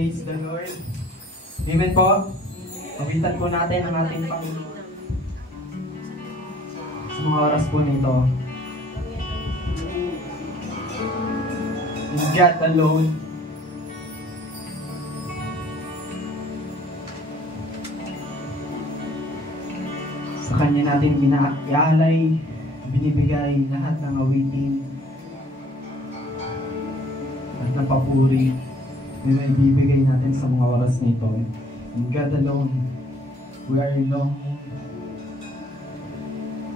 Praise the Lord. Amen po. Pawitan po natin ang ating Panginoon. Sa mga oras po nito. In God alone. Sa Kanya natin iaalay, binibigay lahat ng awitin at ng papuri na ibibigay natin sa mga oras nito. In God alone, we are longing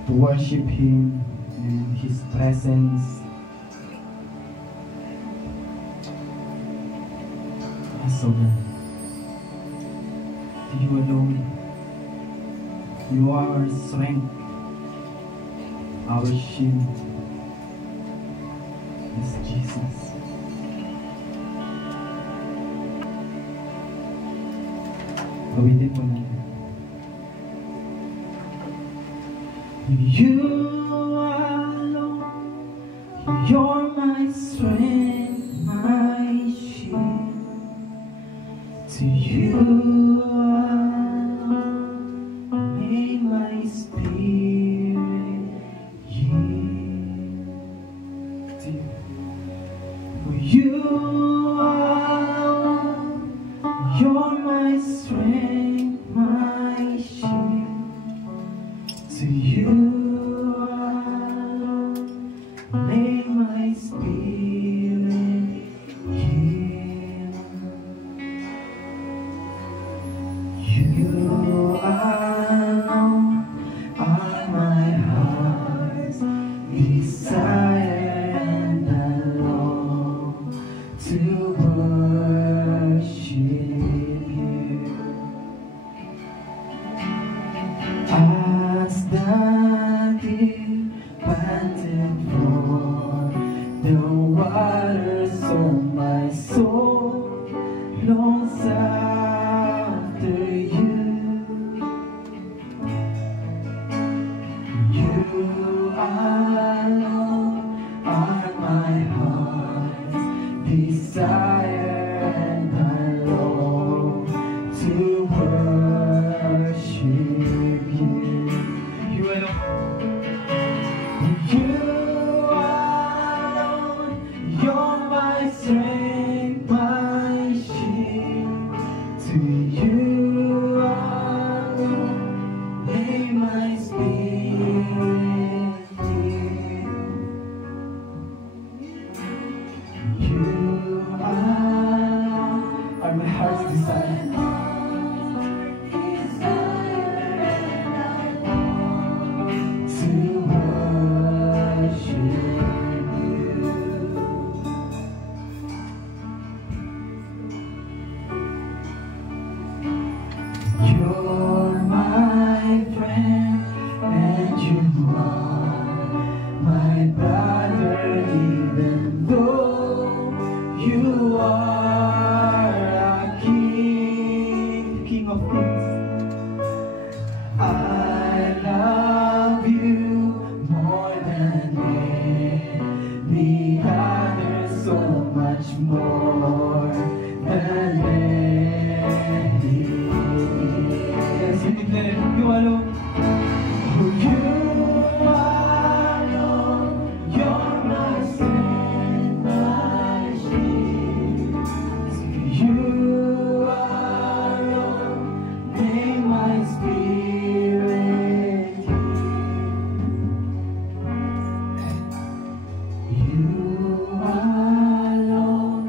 to worship Him and His presence. Yes, O God. To You alone, You are our strength, our shield. Yes, Jesus. Pawitin mo na. You alone, You're my strength, my shield. To You alone, may my spirit yield. To You alone, You're my strength, my shield. To You alone, may my spirit yield. You alone are my heart's desire, and I long to worship You. As the deer panted for the water, so my soul longs after You. You alone are my heart's desire, and I long to worship You. You alone. You alone, You're my strength, my shield. To You alone, may my spirit yield. You alone are my heart's desire. You're my friend, and You are my brother, even though You are a King, King of Kings. I love You more than any other, so much more than You alone. You alone, You're my strength, my shield. You alone, may my spirit yield. You alone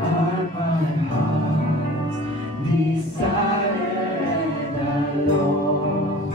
are my heart's desire, and I long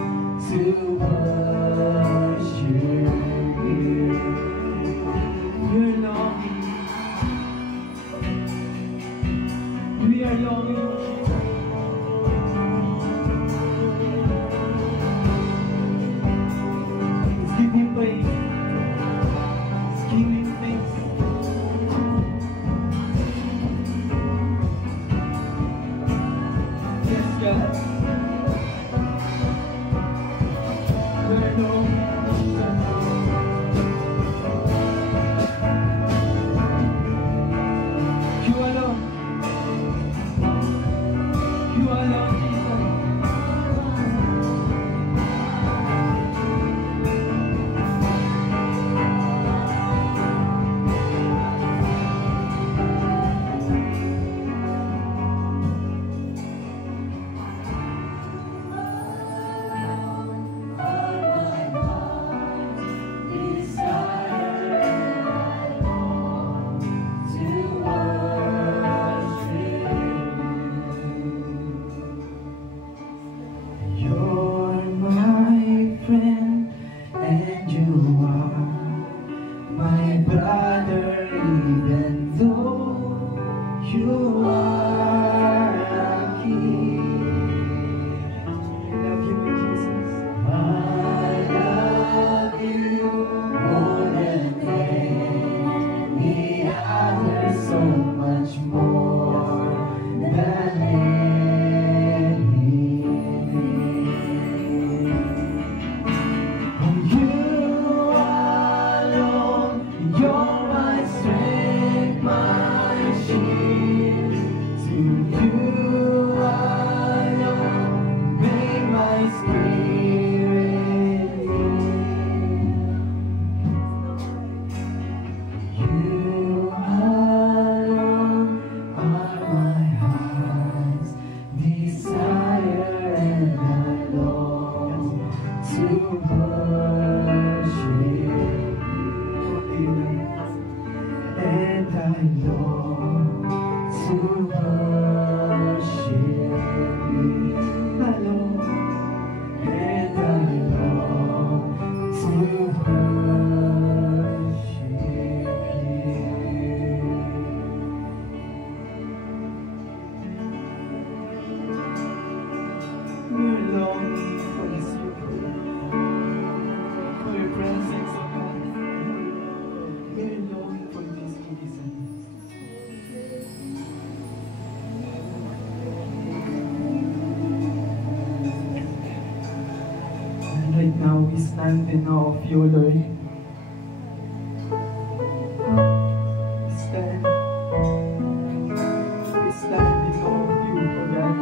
Now we stand in awe of you, Lord. We stand in awe of you, O God.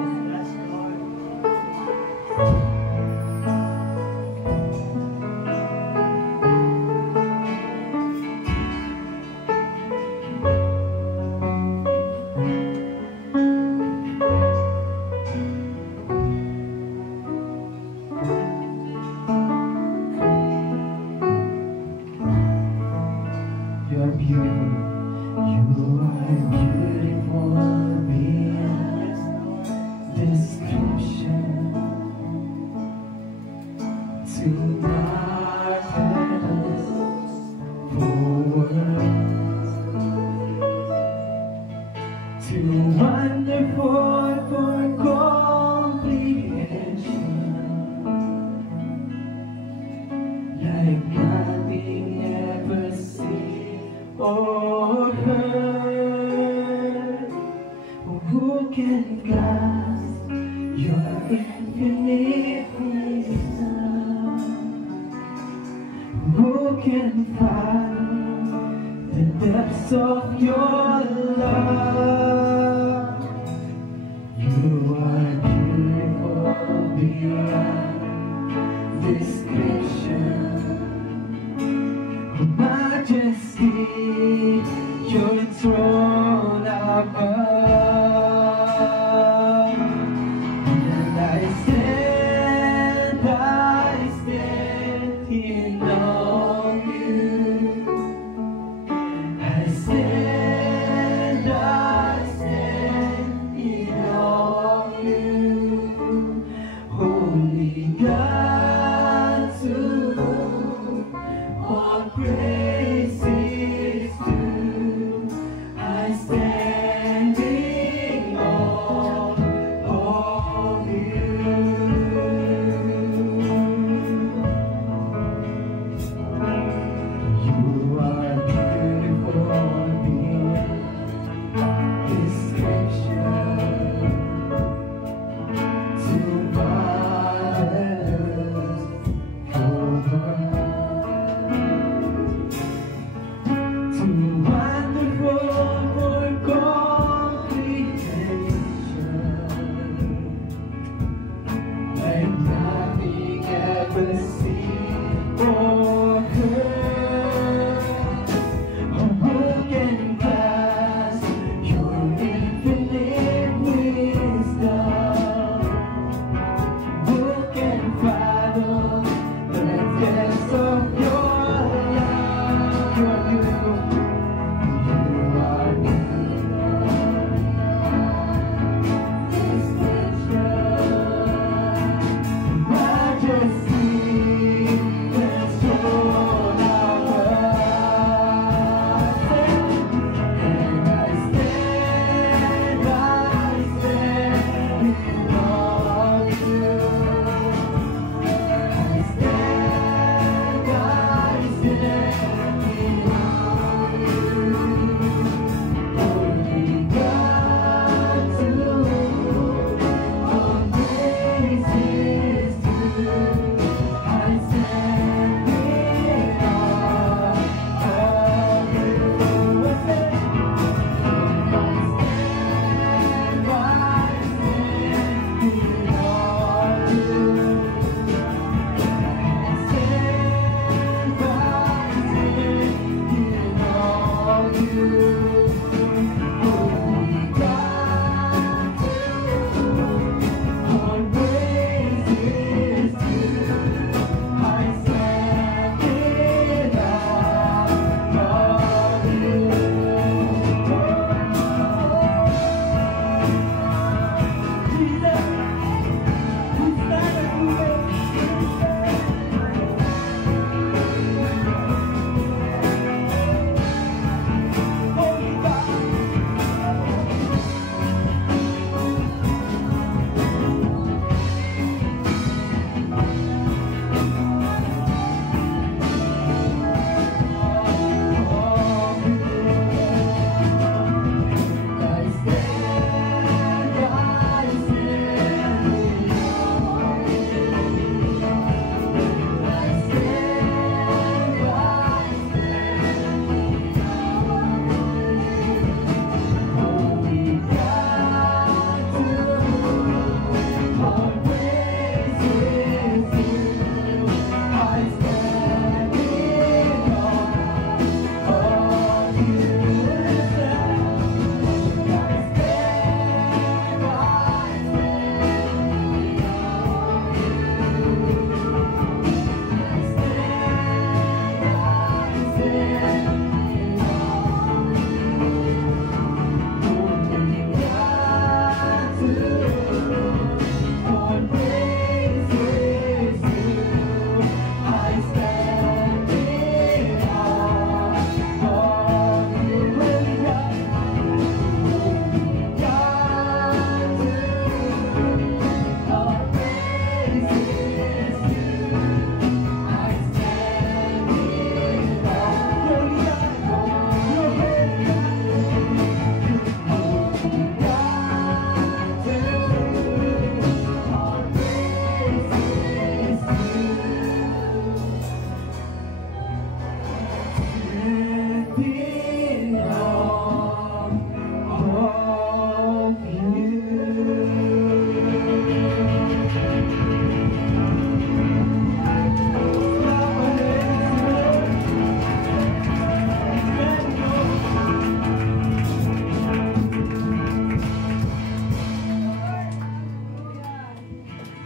You are beautiful. You are beautiful beyond description. Too marvelous for words, too wonderful for comprehension. Like nothing ever seen or heard. Who can grasp your infinite wisdom? Who can fathom the depths of your love? You are beautiful beyond description. Majesty, your throne above. And I stand in awe of you. I stand in awe of you. Holy God, to all praise is due. I stand in awe of you. You are beautiful beyond description. Too marvelous for words, too wonderful for comprehension. Like nothing ever seen or heard. Who can grasp your infinite wisdom? Who can fathom the depths of your love? You are beautiful. You are beautiful. Majesty,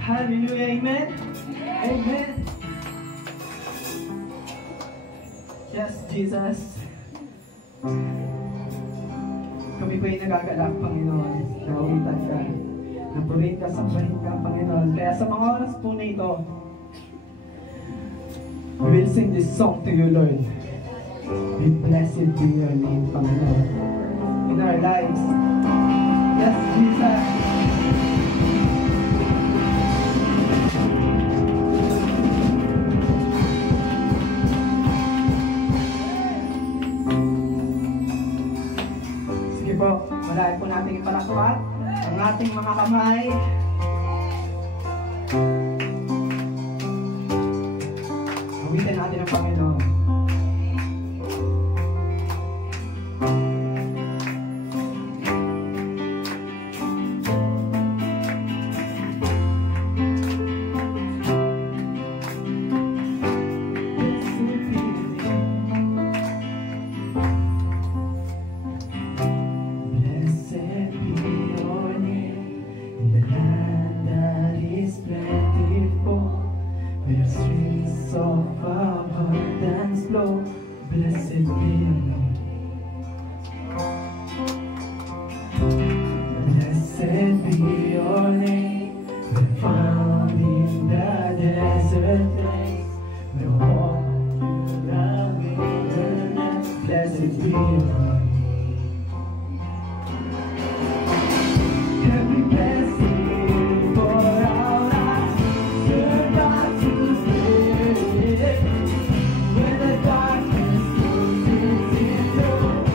Hallelujah, amen? Amen. Yes, Jesus. Kami po ay nagagalak, Panginoon, na uwitan ka, na purihin ka, sambahin ka, Panginoon. Kaya sa mga oras po na ito, we will sing this song to you, Lord. Be blessed be your name, Panginoon, in our lives. Yes, Jesus. Sige po, malayan po natin ipalakpak ang ating mga kamay. Awitin natin ang Panginoon. Blessed be your name. Blessed be your name. We're found in the desert place. We're walking around in the wilderness. Blessed be your name. Every blessing for our lives. You're not too late. When the darkness blessed be your name.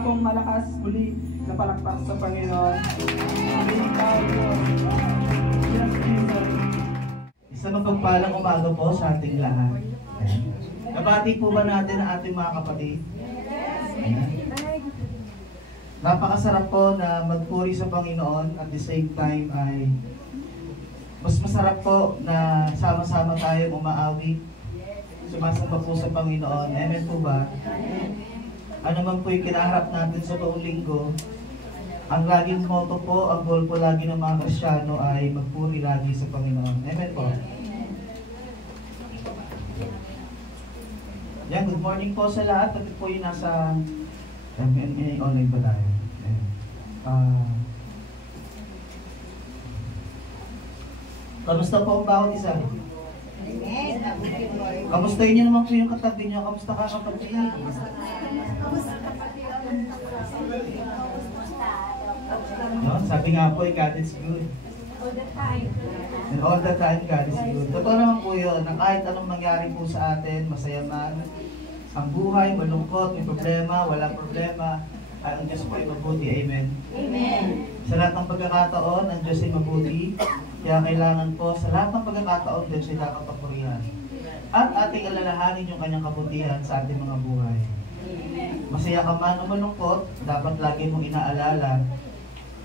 sama pong malakas muli na palakpak sa Panginoon. Aming tayo. Yes, Jesus. Isang mapagpalang umaga po sa ating lahat. Nabati po ba natin ang ating mga kapatid? Napakasarap po na magpuri sa Panginoon at the same time ay mas masarap po na sama-sama tayong umaawit. Sumasamba po sa Panginoon. Amen po ba? Ano man po yung kinaharap natin sa buong linggo, ang laging motto po, ang goal po lagi ng mga Kristyano ay magpuri lagi sa Panginoon. Amen po. Yan, good morning po sa lahat. At po yung nasa online ba tayo? Kamusta po ang bawat isa? Kamustahin niyo naman po yung katabi niyo. Kamusta ka katabi? No, sabi nga po, God is good. All the time. And all the time, God is good. Totoo naman po yun, na kahit anong mangyari po sa atin, masaya man, ang buhay, malungkot, may problema, walang problema, ay ang Diyos po ay mabuti. Amen? Amen. Sa lahat ng pagkakataon, ang Diyos ay mabuti. Kaya kailangan po, sa lahat ng pagkakataon, Diyos ay nakapagpurihan. At ating alalahanin yung kanyang kabutihan sa ating mga buhay. Masaya ka man o malungkot, dapat lagi mong inaalala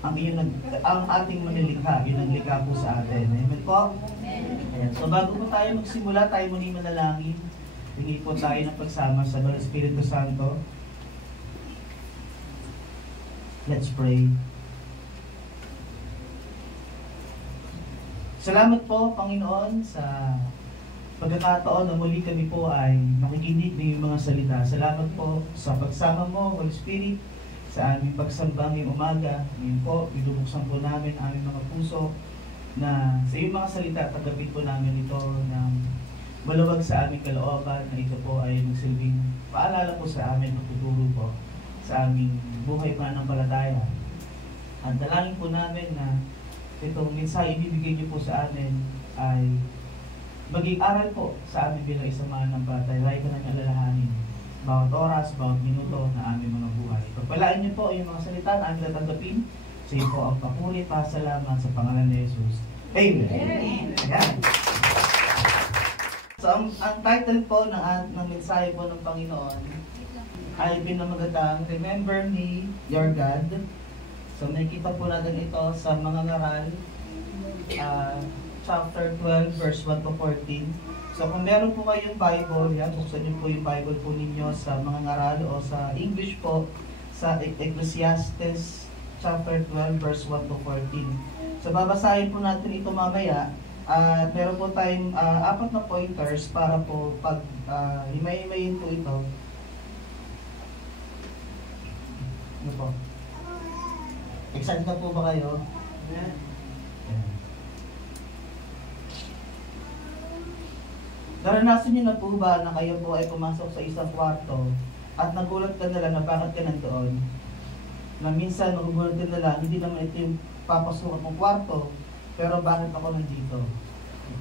ang ating manilikha, yun ang likha po sa atin. Amen po? Ayan. So bago po tayo magsimula, tayo muli manalangin. Hingi po tayo ng pagsama sa Lord Espiritu Santo. Let's pray. Salamat po, Panginoon, sa pagkakataon na muli kami po ay makikinig ng iyong mga salita. Salamat po sa pagsama mo, Holy Spirit, sa aming pagsamba ngayong umaga. Ngayon po, binubuksan po namin ang aming mga puso na sa iyong mga salita, tagapin po namin ito ng maluwag sa aming kalooban na ito po ay magsilbing paalala po sa amin, magtuturo po sa aming buhay pananampalataya. At dalangin po namin na itong mensahe ibibigay niyo po sa amin ay maging aral po sa amin bilang isang mananampalataya. Lagi ko namin alalahanin bawat oras, bawat minuto na aming mga buhay. Pagpalain niyo po yung mga salita na aming tatanggapin. Sa iyo po ang papuri, pasalamat sa pangalan ni Jesus. Amen. Ayan. So ang title po ng mensahe po ng Panginoon ay pinamagatang Remember Me, Your God. So nakikita po natin ito sa mga ngaral, chapter 12, verse 1 to 14. So kung meron po kayong Bible, yan, buksan niyo po yung Bible po ninyo sa mga ngaral o sa English po, sa Ecclesiastes chapter 12, verse 1 to 14. So babasahin po natin ito mamaya. Meron po tayong 4 na pointers para po pag himay-himayin po ito. Ano po? Excited na po ba kayo? Yeah. Naranasan niyo na po ba na kayo po ay pumasok sa isang kwarto at nagulat ka na lang na bakit ka nandoon? Na minsan nagugulat ka na lang, hindi naman ito yung papasukan mong kwarto, pero bakit ako nandito?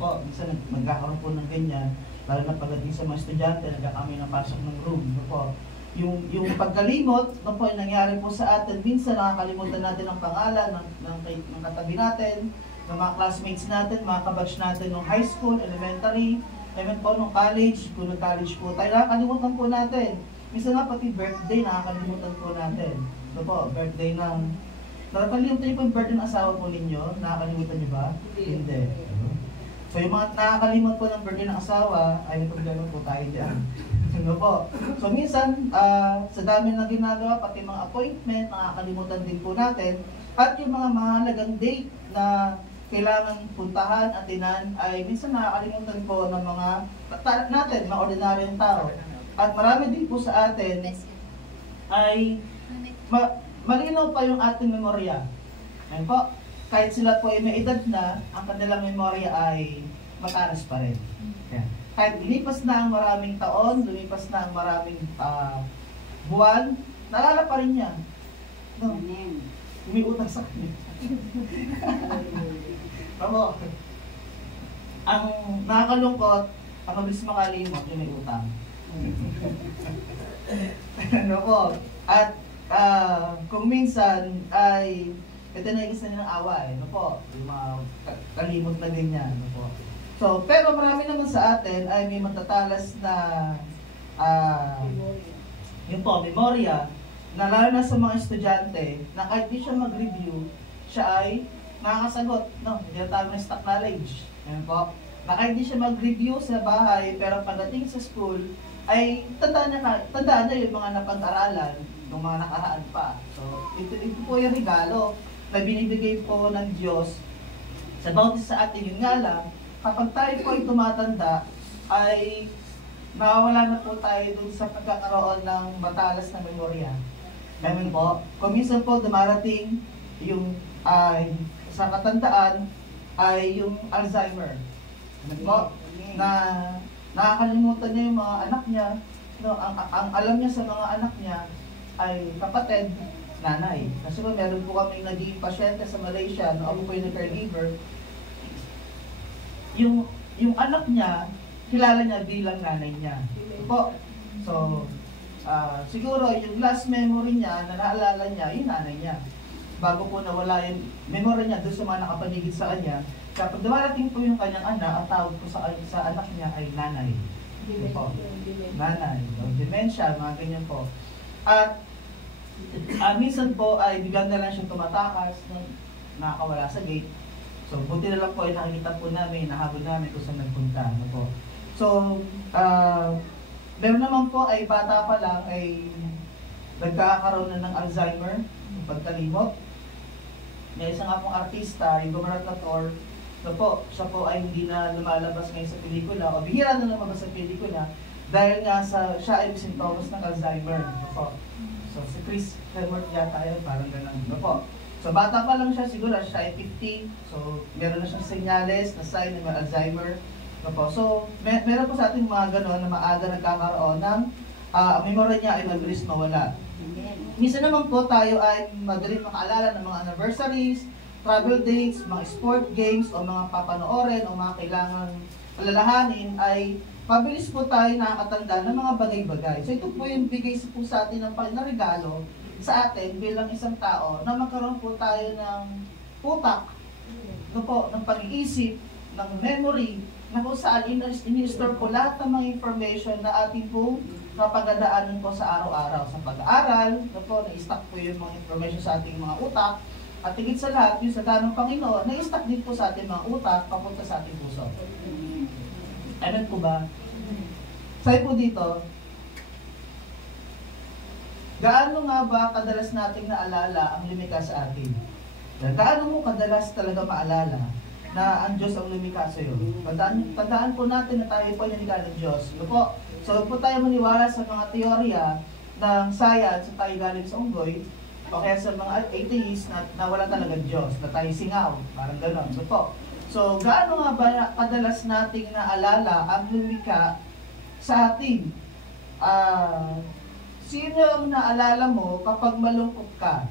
Po, minsan nagkakaroon po ng ganyan, lalo na pagdating sa mga estudyante, nagkakamay na pasok ng room. Po, yung pagkalimot, po yung nangyari po sa atin, minsan nakakalimutan natin ang pangalan ng katabi natin, ng mga classmates natin, mga kabatch natin ng high school, elementary, Amen po, nung college, kung nag-college po tayo, nakakalimutan po natin. Minsan nga pati birthday, nakakalimutan po natin. Ito po, birthday ng... Nakakalimutan niyo po yung birthday ng asawa po ninyo? Nakakalimutan niyo ba? Hindi. So yung mga nakakalimot po ng birthday ng asawa, ay may problema po tayo dyan. Ano po? So minsan, sa dami ng ginagawa, pati mga appointment, nakakalimutan din po natin. At yung mga mahalagang date na kailangan puntahan, atinan, ay minsan nakakalimutan po ng mga natin, mga ordinaryong tao. At marami din po sa atin ay malinaw pa yung ating memorya. Ayun po, kahit sila po ay may edad na, ang kanilang memorya ay matalas pa rin. Yan. Kahit lumipas na ang maraming taon, lumipas na ang maraming buwan, naalala pa rin niya. No? May utang sa kanya. Ako, ang nakakalungkot, ang mabilis makalimot, yung may utang. Ano po? At kung minsan ay ito na isa nilang awa ano po, yung mga kalimot na ganyan, ano po. So, pero marami naman sa atin ay may matatalas na yun po, memorya, na lalo na sa mga estudyante, na kahit di siya mag-review, siya ay nakakasagot, no? Hindi na tawag na stock knowledge. Yan po. Na kahit di siya mag-review sa bahay, pero pagdating sa school, ay tandaan niya yung mga napag-aralan, ng mga nakaraan pa. So, ito po yung regalo na binibigay po ng Diyos sa bawat isa sa atin. Yun nga lang, kapag tayo po ay tumatanda, ay nawawala na po tayo dun sa pagkakaroon ng matalas na memorya. Amen po. Kung minsan po dumarating yung sa katandaan ay yung Alzheimer. Amen po. Na nakakalimutan niya yung mga anak niya. No, ang alam niya sa mga anak niya ay kapatid, nanay. Kasi po meron po kami naging pasyente sa Malaysia, no, ako po yung caregiver. Yung anak niya, kilala niya bilang nanay niya. Po. So, siguro yung last memory niya na naalala niya, yung nanay niya. Bago po nawala yung memory niya doon sa mga nakapaligid sa kanya, kapag dumarating po yung kanyang anak, ang tawag po sa anak niya ay nanay. Po. Nanay. O, dementia, mga ganyan po. At minsan po ay biglang na lang siyang tumatakas, nakakawala sa gate. So, buti na lang po ay nakikita po namin, nahabol namin kung saan nagpunta. Ano po. So, meron naman po ay bata pa lang ay nagkakaroon na ng Alzheimer, pagkalimot. May isa nga pong artista, yung Gumarat na Tor, so po, siya po ay hindi na lumalabas ngayon sa pelikula, o bihira na lumabas sa pelikula, dahil nga siya ay sintomas ng Alzheimer. So, po. So, si Chris Hemsworth yata yun, parang ganun. No po. So, bata pa lang siya, siguro siya ay 50. So, meron na siyang senyales na sign ng Alzheimer. No po. So, meron po sa ating mga gano'n na maaga nagkakaroon ng memory niya ay mabilis mawala. Minsan naman po tayo ay madaling makaalala ng mga anniversaries, travel dates, mga sport games, o mga papanoorin, o mga kailangan alalahanin ay mabilis po tayo nakakatanda ng mga bagay-bagay. So ito po yung bigay po sa atin ng regalo sa atin bilang isang tao na magkaroon po tayo ng utak, ito po, ng pag-iisip, ng memory, na kung saan in-store po lahat ng mga information na ating po napagadaanan po sa araw-araw. Sa pag-aaral, ito po, na-stock po yung mga information sa ating mga utak, at higit sa lahat, yung sa danong Panginoon, na-stock din po sa ating mga utak papunta sa ating puso. Amen po ba? Sabi po dito, gaano nga ba kadalas nating naalala ang lumikha sa atin? Gaano mo kadalas talaga maalala na ang Diyos ang lumikha sa iyo? Tandaan po natin na tayo po nilikha ng Diyos. Ano po? So po tayo maniwala sa mga teorya ng science na tayo galing sa unggoy, o kaya sa mga atheists na wala talaga Diyos, na tayo singaw, parang gano'n. So po. So, gaano nga ba kadalas nating naalala ang lumikha sa atin? Sino ang naalala mo kapag malungkot ka?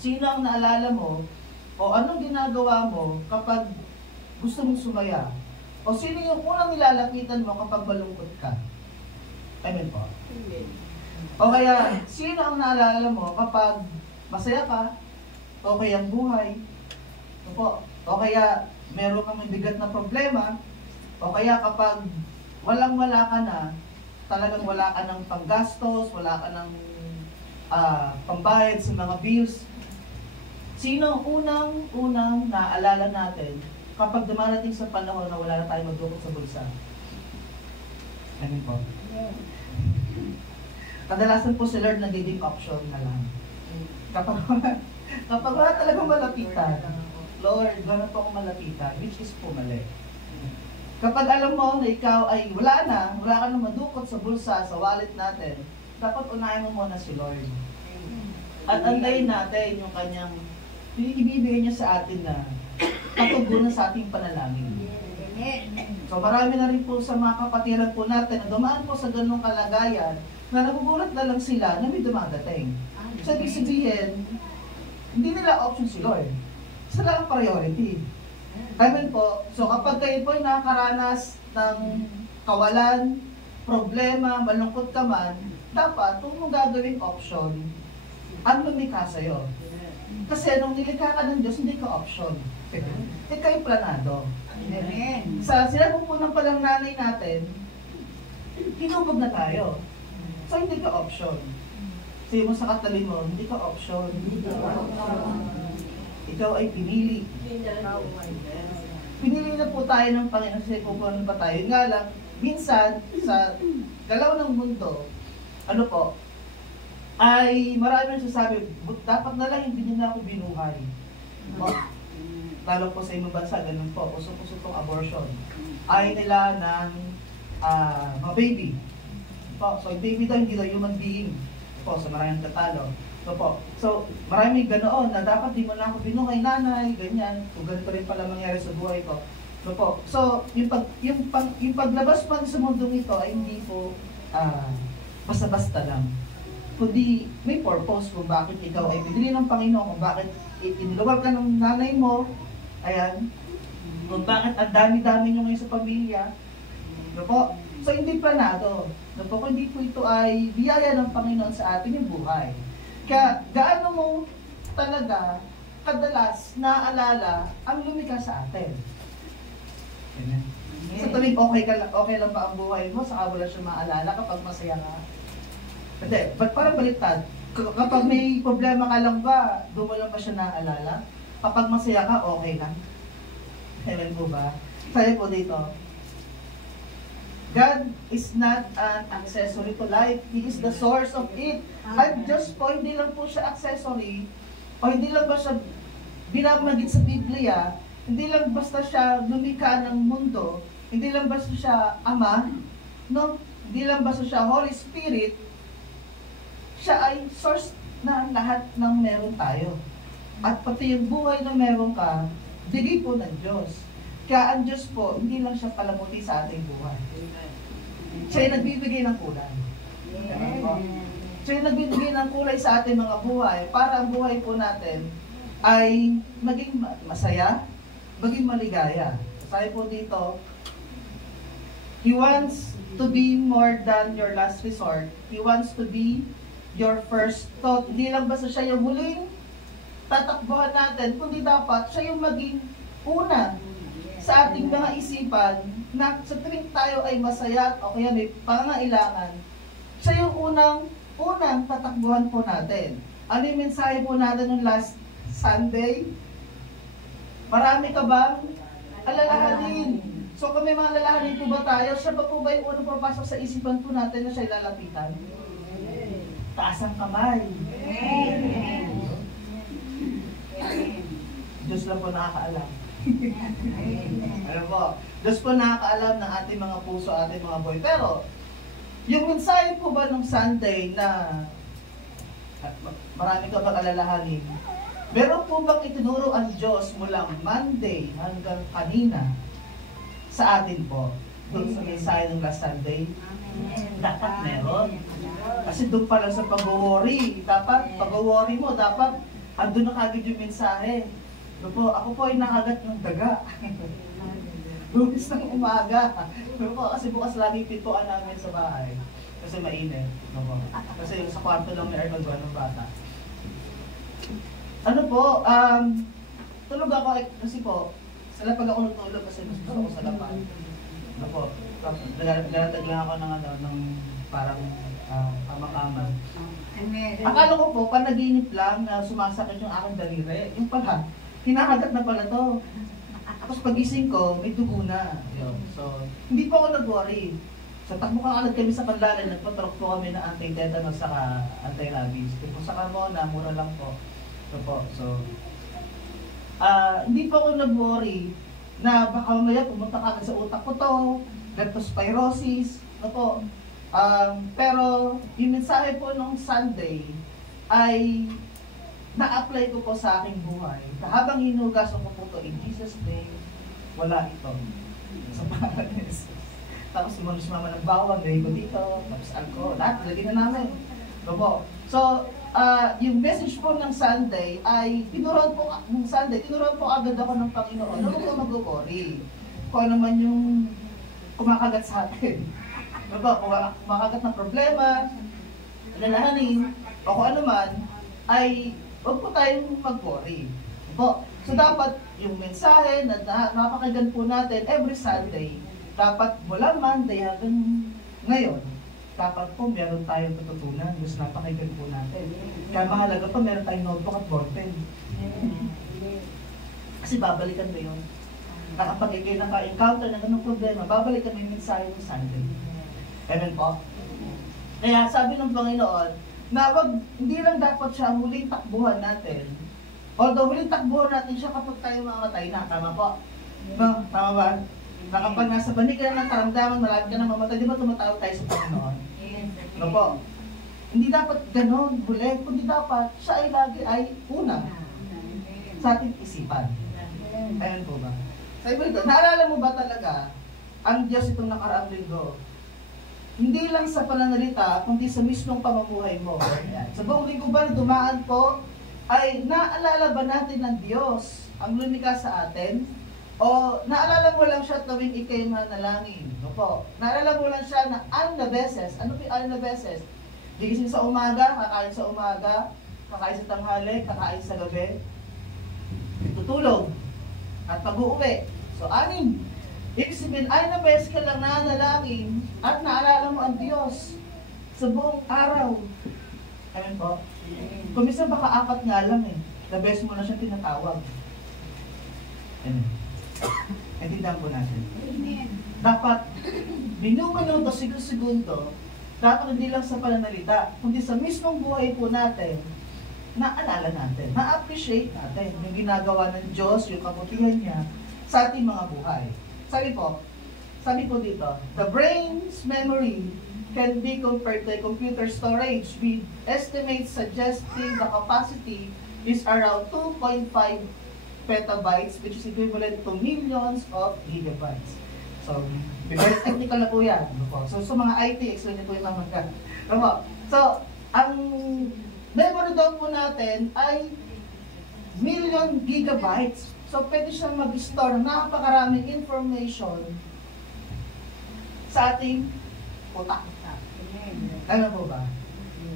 Sino ang naalala mo o anong ginagawa mo kapag gusto mong sumaya? O sino yung unang nilalapitan mo kapag malungkot ka? Amen po. O kaya, sino ang naalala mo kapag masaya ka? O kaya ang buhay? O kaya meron kang bigat na problema, o kaya kapag walang-wala ka na, talagang wala ka ng panggastos, wala ka ng pambayad sa mga bills, sino ang unang naalala natin kapag dumarating sa panahon na wala na tayong magdukot sa bulsa? Amen po. Kadalasan po si Lord nagiging option na lang. Kapag wala talagang malapitan, Lord, gano'n po akong malapitan, which is po mali. Kapag alam mo na ikaw ay wala ka na madukot sa bulsa, sa wallet natin, dapat unahin mo muna si Lord. At andayin natin yung kanyang, ibibigay niya sa atin na katugunan sa ating panalangin. So marami na rin po sa mga kapatiran po natin na dumaan po sa ganung kalagayan na nagugulat na lang sila na may dumadating. So ibig sabihin, hindi nila option si Lord. Sila ang priority. Amen po. So kapag kayo po ay nakakaranas ng kawalan, problema, malungkot ka man, dapat kung mong gagawing option, ang lumikha sa'yo. Kasi nung nilikha ka ng Diyos, hindi ka option. Ika'y planado. Amen. Sa sinapupunan pa lang nanay natin, hinubog na tayo. So, hindi ka option. Sabi mo sa katabi mo, hindi ka option. Ikaw ay pinili. Pinili na po tayo ng Panginoon kasi pupunan pa tayo. Nga lang, minsan, sa galaw ng mundo, ano po, ay marami nagsasabi, dapat na lang hindi niyo na ako binuhay. O, lalo po sa ibang bansa, ganun po, puso-puso itong abortion. Ay nila ng mga baby. Po, so, baby daw, hindi daw human being. Po, so maraming tatalo. So, marami ganoon na dapat di mo na ako binuhay nanay, ganyan. Kung ganito rin pala mangyari sa buhay ko. So, yung paglabas mo sa mundong ito ay hindi po basta-basta lang. Kundi may purpose kung bakit ikaw ay pinili ng Panginoon, kung bakit iniluwag ka ng nanay mo, ayan, kung bakit ang dami-dami nyo ngayon sa pamilya. So, hindi planado. Hindi po ito ay biyaya ng Panginoon sa atin yung buhay. Kaya gaano mo talaga kadalas naaalala ang lumikha sa atin. Amen. Sa tuwing okay lang ba ang buhay mo, saka wala siya maalala kapag masaya ka? Hindi, ba't parang baliktad? Kapag may problema ka lang ba, doon mo lang ba siya naaalala? Kapag masaya ka, okay lang. Amen po ba? Sabi po dito, God is not an accessory to life. He is the source of it. At Diyos po, hindi lang po siya accessory, o hindi lang ba siya binamagit sa Biblia, hindi lang basta siya lumikha ng mundo, hindi lang basta siya Ama, no? Hindi lang basta siya Holy Spirit, siya ay source na lahat ng meron tayo. At pati yung buhay na meron ka, bigay po ng Diyos. Kaya ang Diyos po, hindi lang siya palamuti sa ating buhay. Siya yung nagbibigay ng kulay. Siya yung nagbibigay ng kulay sa ating mga buhay para ang buhay po natin ay maging masaya, maging maligaya. Sabi po dito, He wants to be more than your last resort. He wants to be your first thought. Hindi lang basta siya yung huling tatakbuhan natin, kundi dapat siya yung maging una sa ating mga isipan na sa tuwing tayo ay masaya o kaya may pangangailangan, siya yung unang tatakbuhan po natin. Ano yung mensahe po natin ng last Sunday? Marami ka bang alalahanin? So kung may mga alalahanin po ba tayo, siya pa po ba yung unang papasok sa isipan po natin na siya lalapitan? Taas ang kamay. Diyos lang po nakakaalam. Alam po, Diyos po nakakaalam ng ating mga puso, ating mga buhay. Pero, yung mensahe po ba ng Sunday na marami ka bang alalahanin, meron po bang itinuro ang Diyos mula Monday hanggang kanina sa atin po? Doon sa mensahe ng last Sunday? Dapat meron. Kasi doon pa lang sa pag-worry, dapat pag-worry mo, dapat andun na kagad yung mensahe. Ako po ay nakagat ng daga. Lumis ng umaga. Kasi bukas lagi pituan namin sa bahay. Kasi mainit. Kasi sa kwarto lang may aircon ng bata. Ano po, tulog ako kasi po, sa lapag ako natulog kasi mas gusto ko sa lapag. Ano po, nalatag lang ako ng parang kama-kama. Akala ko po, panaginip lang na sumasakit yung aking daliri. Yung pala, hinahagat na pala to. Tapos pagising ko, may dugo na. So, hindi po ako nag-worry. So, takbo ka agad kami sa Panlalan, nagpatrok po kami na anti-tetanus saka anti-rabies. Kung sa Carmona, mura lang po. So, hindi po ako nag-worry na baka mamaya pumunta ka agad sa utak ko to, leptospirosis, pero yung mensahe po nung Sunday ay na-apply ko po sa aking buhay. Habang hinugasan ko po ito, in Jesus' name, wala ito. Sa pangalan ni Jesus. Tapos sumunod si mama ng bawang, gawin ko dito, tapos alcohol, lahat, lagyan na namin. So, yung message po ng Sunday ay, tinuruan po agad ako ng Panginoon. Huwag ko mag-worry. Kung ano man yung kumakagat sa atin. Kung kumakagat ng problema, alalahanin, o kung ano man, ay huwag po tayong mag-worry. Po. So dapat yung mensahe na napakinggan po natin every Sunday, dapat mula Monday hanggang ngayon, dapat po meron tayong tututunan, mas napakinggan po natin. Kaya mahalaga pa meron tayong notebook at ballpen. Kasi babalikan mo yun. Kapag kayo naka-encounter ng ganung problema, babalikan mo yung mensahe ng Sunday. Amen po? Kaya sabi ng Panginoon, na hindi lang dapat siya ang huling takbuhan natin. Although huling takbuhan natin siya kapag tayo mamatay na, tama po? No, tama ba? Na kapag nasa banig ka na ng karamdaman, malapit ka na mamatay, di ba tumatawag tayo sa Panginoon? No po? Hindi dapat ganon, huli, kundi dapat siya ay lagi ay una sa ating isipan. Ayan po ba? Sabi ko, naalala mo ba talaga ang Diyos itong nakaraang linggo? Hindi lang sa pananalita, kundi sa mismong pamumuhay mo. Ayan. Sa buong linggo ba na dumaan po, ay naalala ba natin ng Diyos ang lumikha sa atin? O naalala mo lang siya tuwing ikay manalangin? No po. Naalala mo lang siya na 6 beses. Ano po 6 beses? Gigising sa umaga, kakain sa umaga, kakain sa tanghali, kakain sa gabi, tutulog, at pag-uuwi. So 6. Ibig sabihin, 6 beses ka lang nanalangin at naalala mo ang Diyos sa buong araw. Amen po. Kung minsan baka 4 nga lang eh. The best mo na siya tinatawag. Amen. Naintindihan po natin. Dapat, minuto, segundo, dapat hindi lang sa pananalita, kundi sa mismong buhay po natin, naalala natin, na-appreciate natin yung ginagawa ng Diyos, yung kabutihan niya sa ating mga buhay. Sabi po dito, the brain's memory can be compared to a computer storage with estimates suggesting the capacity is around 2.5 petabytes, which is equivalent to millions of gigabytes. So, very technical na po yan. So, sa mga IT, explain niyo po yung mamagka. So, ang memory daw po natin ay million gigabytes. So, pwede siyang mag-store ng napakaraming information sa ating utak. Ano po ba?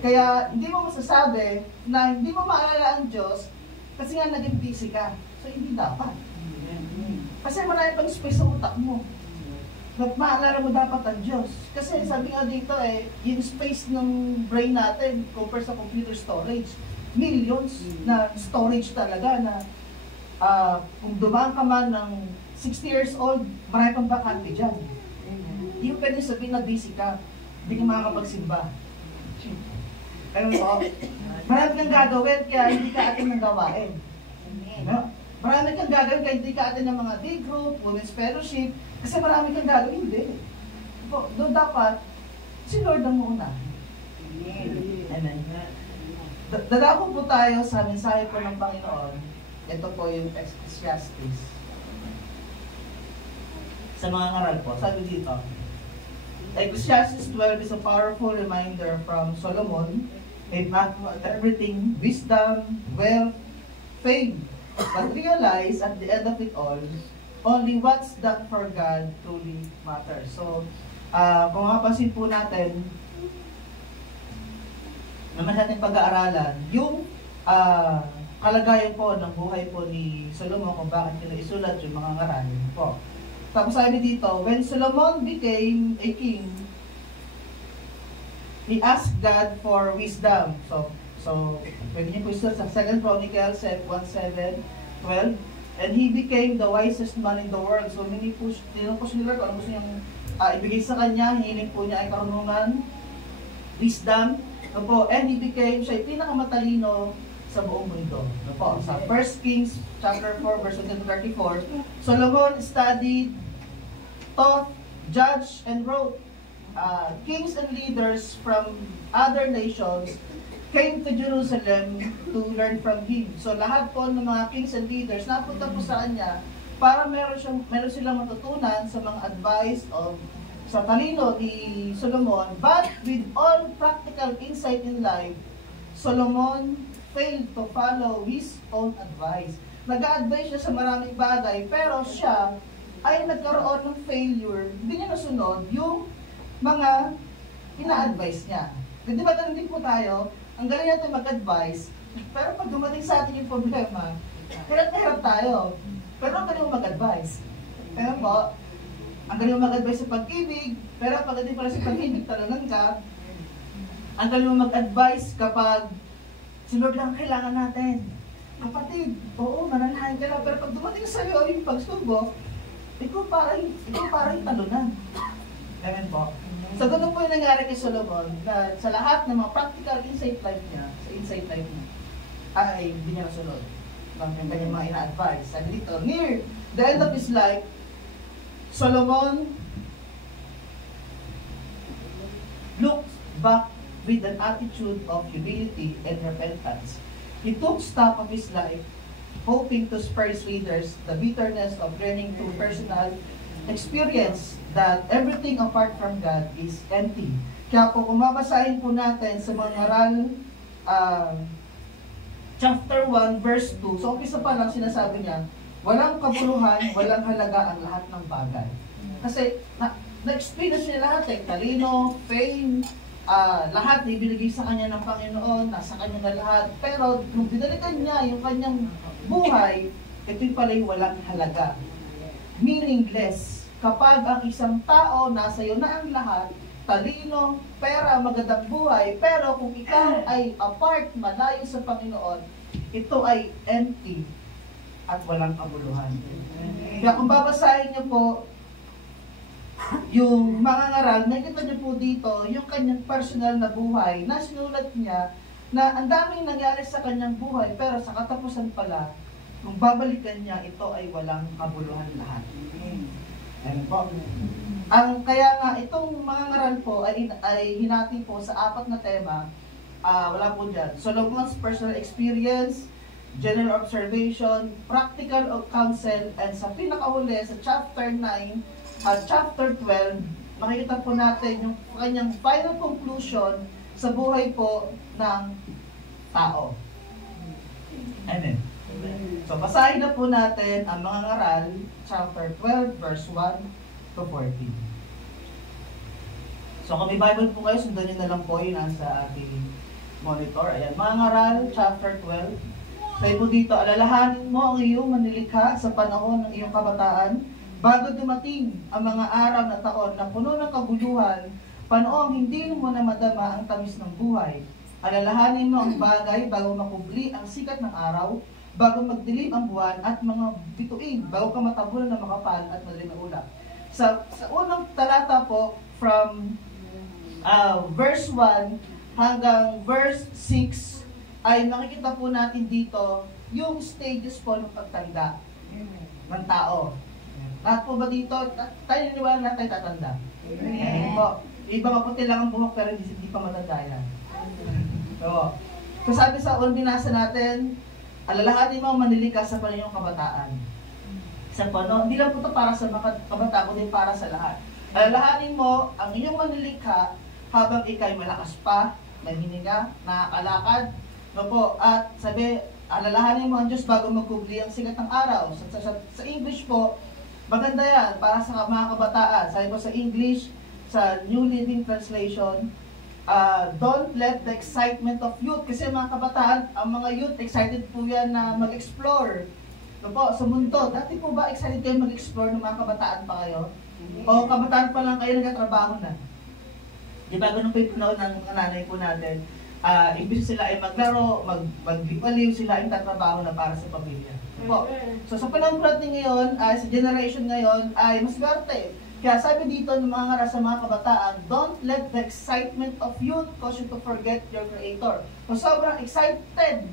Kaya, hindi mo masasabi na hindi mo maalala ang Diyos kasi nga naging busy ka. So, hindi dapat. Kasi marami pang space sa utak mo. Maalala mo dapat ang Diyos. Kasi sabi nga dito yung space ng brain natin compared sa computer storage, millions na storage talaga na kung dumaan ka man ng 60 years old, marami pang bakante dyan. Hindi mo pwede sabihin na busy ka, hindi ka makakapagsimba. Pero marami kang gagawin kaya hindi ka atin ng gawain. Marami kang gagawin kaya hindi ka atin ng mga day group, women's fellowship, kasi marami kang gagawin, hindi. Doon dapat, si Lord ang muna. Amen. Dadako po tayo sa mensahe po ng Panginoon. Ito po yung Ecclesiastes. Sa mga ngaral po, sabi dito, Ecclesiastes 12 is a powerful reminder from Solomon, a matter of everything, wisdom, wealth, fame, but realize at the end of it all, only what's done for God truly matters. So, kung mapapansin po natin, naman natin pag-aaralan, yung kalagayan po ng buhay po ni Solomon kung bakit nila isulat yung mga ngaral po. Tapos sabi dito, when Solomon became a king, he asked God for wisdom. So pwede niyo po isulat sa 2 Chronicles 1:7-12. And he became the wisest man in the world. So, hindi po nila kung ano gusto niyang ibigay sa kanya. Hiling po niya ay karunungan, wisdom. And he became, siya ay pinakamatalino sa buong mundo. Sa 1 Kings chapter 4, verse 34, Solomon studied, taught, judged, and wrote. Kings and leaders from other nations came to Jerusalem to learn from him. So lahat po ng mga kings and leaders napunta po sa kanya para meron silang matutunan sa mga advice sa talino ni Solomon. But with all practical insight in life, Solomon failed to follow his own advice. Nag-a-advise siya sa maraming bagay, pero siya ay nagkaroon ng failure. Hindi niya nasunod yung mga ina-advise niya. Di ba ganun din po tayo? Ang galing natin mag-advise, Pero pag dumating sa atin yung problema, hirap na hirap tayo. Pero ang galing mo mag-advise. Pero po, ang galing mo mag-advise sa pag-ibig, pero pagdating pala sa pag-ibig, talagang ka, ang galing mo mag-advise kapag si Lord lang kailangan natin. Kapatid, oo, mananahin ka lang, pero pag dumating sa'yo yung pagsubok, ikaw parang talunan. Amen po. So, ganun po yung nangyari kay Solomon, na sa lahat ng mga practical insight life niya, ay hindi niya nasunod. Yung kanyang mga ina-advise. Sabi dito, near the end of his life, Solomon looked back with an attitude of humility and repentance. He took stock of his life, hoping to spare his readers the bitterness of learning through personal experience that everything apart from God is empty. Kaya po, kung mabasahin po natin sa mga ngaral, chapter 1, verse 2, so umpisa pa lang sinasabi niya, walang kabuluhan, walang halaga ang lahat ng bagay. Kasi, na-experience niya lahat eh, talino, fame, lahat na ibinigay sa kanya ng Panginoon, nasa kanya na lahat. Pero, nung dinalikan niya yung kanyang buhay, ito'y pala'y walang halaga. Meaningless. Kapag ang isang tao, nasa iyo na ang lahat, talino, pera, magandang buhay, pero kung ikaw ay apart, malayo sa Panginoon, ito ay empty at walang kabuluhan. Kaya kung babasahin niyo po yung mga ngaral, nakikita niyo po dito yung kanyang personal na buhay na sinulat niya na ang daming nangyari sa kanyang buhay, pero sa katapusan pala, kung babalikan niya, ito ay walang kabuluhan lahat. Ayan po. Kaya nga, itong mga ngaral po ay hinati po sa 4 na tema. Wala po dyan. Solomon's personal experience, general observation, practical counsel, and sa pinakahuli, sa chapter 9 at chapter 12, makikita po natin yung kanyang final conclusion sa buhay po ng tao. Amen. So, basahin na po natin ang mga ngaral, chapter 12, verse 1 to 14. So, kung may Bible po kayo, sundan nyo na lang po yun nasa ating monitor. Ayan, mga ngaral, chapter 12. Sabi po dito, alalahanin mo ang iyong manilikha sa panahon ng iyong kabataan, bago dumating ang mga araw na taon na puno ng kaguluhan, panoong hindi mo na madama ang tamis ng buhay. Alalahanin mo ang bagay bago makubli ang sikat ng araw, bago magdilim ang buwan at mga bituin, bago ka matabunan ng makapal at madaling na ulap. Sa unang talata po, from verse 1 hanggang verse 6, ay nakikita po natin dito yung stages po ng pagtanda ng tao. Lahat po ba dito, tayo niniwala na tayo tatanda? Amen po. Iba maputi lang ang buhok pero hindi pa matanda yan. So sabi sa unang binasa natin, alalahanin mo manilika sa panayong kabataan. Sa pano, hindi lang po ito para sa mga kabataan, kundi para sa lahat. Alalahanin mo ang iyong manilikha habang ikay malakas pa, naghininga, nakakalakad. No po, at sabi, alalahanin mo ang Diyos bago magkubli ang sikat ng araw. Sa English po, maganda yan para sa mga kabataan. Sabi po sa English, sa New Living Translation, don't let the excitement of youth, kasi mga kabataan, ang mga youth, excited po yan na mag-explore. No po, sa mundo, dati po ba excited kayo mag-explore ng mga kabataan pa kayo? O kabataan pa lang kayo nagkatrabaho na? Di ba ganun po yung panahon ng mga nanay po natin? Imbis sila ay maglaro, magbaliw, sila ay tatrabaho na para sa pamilya. Po. So sa panahon natin ngayon, sa generation ngayon, ay mas swerte. Kaya sabi dito ng mga ngaral sa mga kabataan, don't let the excitement of youth cause you to forget your Creator. So sobrang excited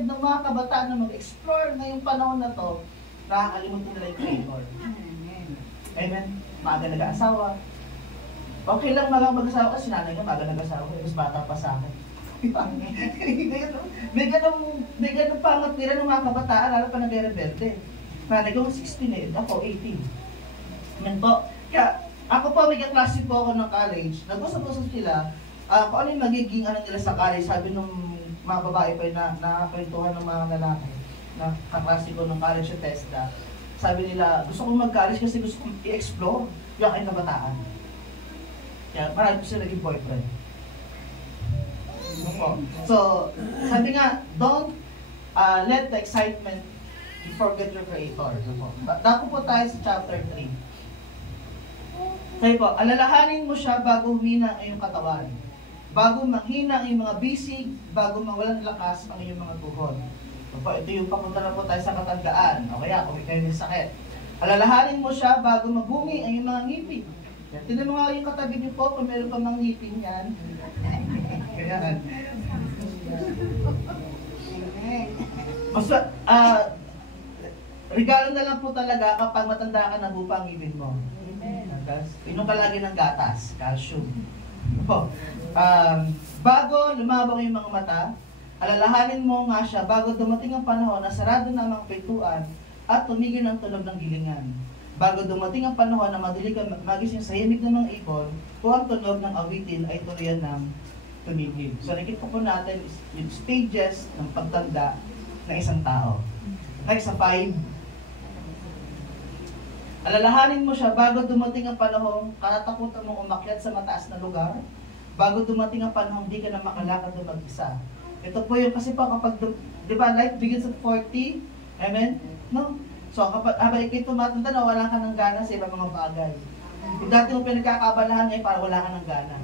ng mga kabataan na mag-explore ngayong panahon na to, nakakalimutan nila yung Creator. Amen. Maaga nag-aasawa. Okay lang mag-asawa kasi nanay nga maaga nag-asawa. Mas bata pa sa akin. May ganong pangat nila ng mga kabataan, lalo pa nag-rebelde. Nanay ko 16 eh, ako 18. Yan po. Kaya, ako po, may kaklase po ako ng college. Nag-usap-usap sila kung ano yung magiging ano nila sa college. Sabi nung mga babae pa yung nakakwentuhan ng mga lalaki na kaklase ko ng college sa TESDA. Sabi nila, gusto kong mag-college kasi gusto kong i-explore yung aking kabataan. Kaya marami ko sila naging boyfriend. Opo. So, sabi nga, don't let the excitement forget your Creator. Opo. Dako po tayo sa chapter 3. Sabi po, alalahanin mo siya bago humina ang iyong katawan. Bago manghina ang iyong mga bisig, bago mawalan lakas ang iyong mga tuhod. Opo, ito yung papunta na po tayo sa katandaan. O kaya, kung ikaw may sakit. Alalahanin mo siya bago magbumi ang iyong mga ngipin. Tignan mo nga yung katabi niyo po, kung meron pa mga ngipin yan. Ayan. Basta, regalo na lang po talaga kapag matanda ka na bupa ang ngipin mo. Inom ka lagi ng gatas, calcium. Po. Bago lumabang yung mga mata, alalahanin mo nga siya bago dumating ang panahon na sarado na ang mga pintuan at tumigil ang tunog ng gilingan. Bago dumating ang panahon na madali ka magising sa himig ng mga ibon o ang tunog ng awitin ay tuluyan ng tumigil. So nakikita po natin yung stages ng pagtanda ng isang tao. Next, sa 5. Alalahanin mo siya bago dumating ang panahon, katatakutan mong umakyat sa mataas na lugar. Bago dumating ang panahon, di ka na makalakad na mag-isa. Ito po yung kasi po kapag, di ba, life begins at 40. Amen? No? So kapag ikay tumatanda na wala ka ng gana sa ibang mga bagay. Yung dati mo pinagkakabalahan ngayon para wala ka ng gana.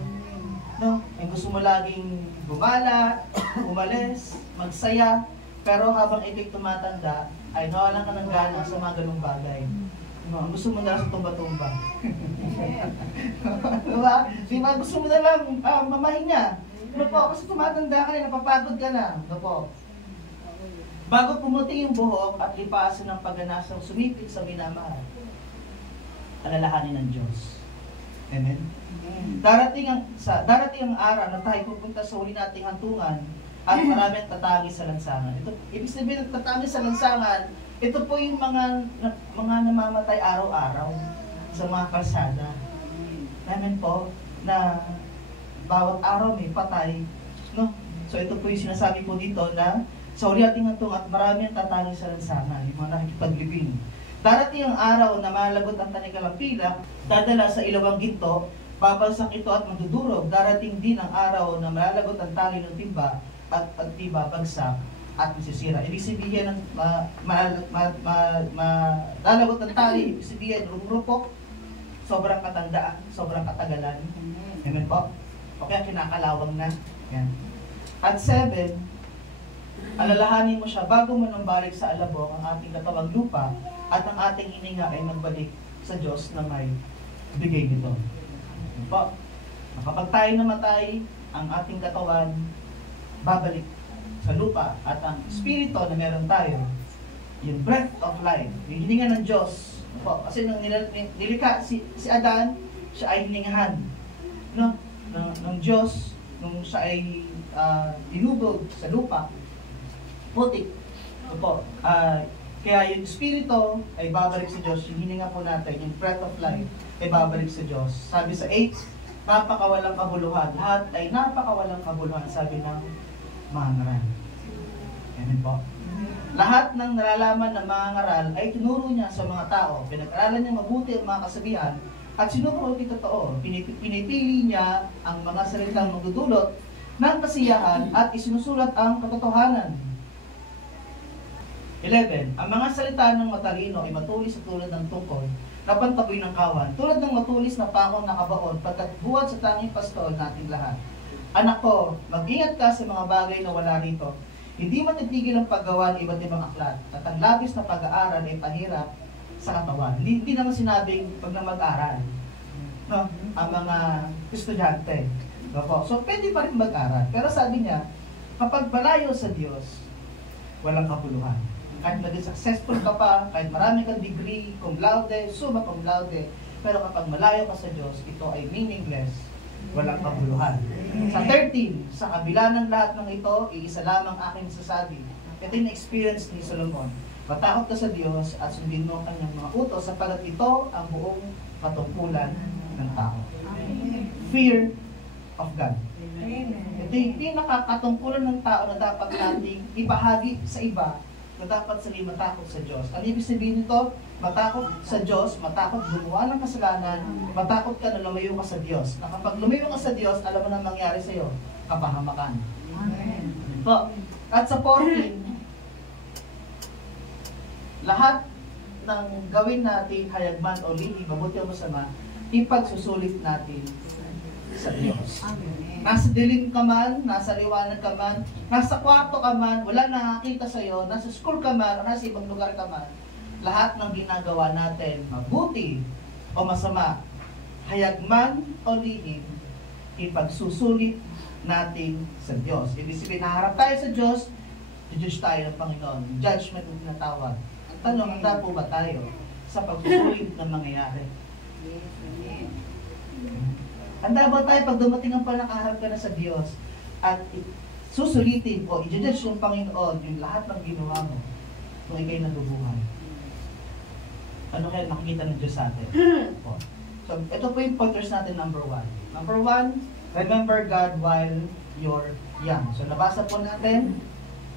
No? Yung gusto mo laging gumala, umalis, magsaya. Pero habang ikay tumatanda, ay nawalan ka ng gana sa mga ganung bagay. No, gusto mo na lang sa tumba-tumba. Diba? Diba? Gusto mo na lang mamahinga. Ano po? Kasi tumatanda ka na, napapagod ka na. Ano po? Bago pumuti yung buhok at lipasan ng pagganasang sumipit sa minamahal, alalahanin ng Diyos. Amen? Darating ang araw na tayo pupunta sa huli nating hantungan at maraming tatangis sa lansangan. Ito, ibig sabihin ng tatangis sa lansangan, ito po yung mga namamatay araw-araw sa mga kalsada. Amen po, na bawat araw may patay. No? So ito po yung sinasabi po dito na sa huli ating hantong at marami ang tatangis sa lansangan, yung mga nakikipaglibing. Darating ang araw na malagot ang tanikalang pilak, dadala sa ilawang ginto, babagsak ito at madudurog. Darating din ang araw na malalagot ang tali ng timba at tiba bagsak at masisira. Ibig sabihin ng malalagot ang tali, ibig sabihin rumurupok, sobrang katandaan, sobrang katagalan. Amen po? O kaya kinakalawang na. Yan. At 7, alalahanin mo siya bago mo nang balik sa alabok ang ating katawang lupa at ang ating hininga ay nagbalik sa Diyos na may bigay nito. Po, kapag tayo namatay, ang ating katawan babalik sa lupa at ang espiritu na meron tayo, yung breath of life, yung hininga ng Diyos. Po, kasi nung nilikha si Adan, siya ay hiningahan, no? ng Diyos nung siya ay dinubog sa lupa. Putik. Opo. Kaya yung espiritu ay babalik sa Diyos. Yung hininga po natin, yung breath of life, ay babalik sa Diyos. Sabi sa 8, napakawalang kabuluhan. Lahat ay napakawalang kabuluhan, sabi ng mga ngaral. Amen po. Lahat ng nalalaman ng mga ngaral ay tinuro niya sa mga tao. Pinag-aralan niya mabuti ang mga kasabihan at sinuro ito totoo. Pinipili niya ang mga salitang magdudulot ng kasiyahan at isinusulat ang katotohanan. 11. Ang mga salita ng matalino ay matulis sa tulad ng tungkol na pantaboy ng kawan, tulad ng matulis na pakong nakabaon, pagkat buhat sa tanging pastol nating lahat. Anak ko, mag-ingat ka sa mga bagay na wala rito. Hindi matitigil ang paggawa ng iba't ibang aklat, at ang labis na pag-aaral ay pahirap sa katawan. Hindi naman sinabing pag na mag-aral, no? Ang mga estudyante. So, pwede pa rin mag-aral. Pero sabi niya, kapag malayo sa Diyos, walang kabuluhan. Kahit naging successful ka pa, kahit marami kang degree, cum laude, summa cum laude, pero kapag malayo ka sa Diyos, ito ay meaningless, walang kabuluhan. Sa 13, sa kabila ng lahat ng ito, iisa lamang aking sasabi. Ito yung experience ni Solomon. Matakot ka sa Diyos at sundin mo ang kanyang mga utos, sapagat ito ang buong katungkulan ng tao. Fear of God. Ito yung pinakakatungkulan ng tao na dapat nating ibahagi sa iba, na dapat sila matakot sa Diyos. Ang ibig sabihin nito, matakot sa Diyos, matakot gumawa ng kasalanan, matakot ka na lumayo ka sa Diyos. Na kapag lumayo ka sa Diyos, alam mo na mangyari sa iyo. kapahamakan. Amen. Po. At sa 14, lahat ng gawin natin, hayagman o lihim, mabuti o masama, ipagsusulit natin sa Diyos. Amen. Nasa dilim ka man, nasa liwanag ka man, nasa kwarto ka man, wala nakakita sa'yo, nasa school ka man, o nasa ibang lugar ka man, lahat ng ginagawa natin, mabuti o masama, hayagman o lihim, ipagsusulit natin sa Diyos. Ibig sabihin, naharap tayo sa Diyos, judge tayo ng Panginoon. Judgment ang tinatawag. Ang tanong, handa po ba tayo sa pagsusulit na mangyayari? Handa ba tayo pag dumating ang panakaharap ka na sa Diyos at susulitin o i-judge ng Panginoon yung lahat ng ginawa mo kung ikaw'y nabubuhay? Ano kaya nakikita ng Diyos sa atin? So, ito po yung pointers natin, number 1. Number 1, remember God while you're young. So, nabasa po natin,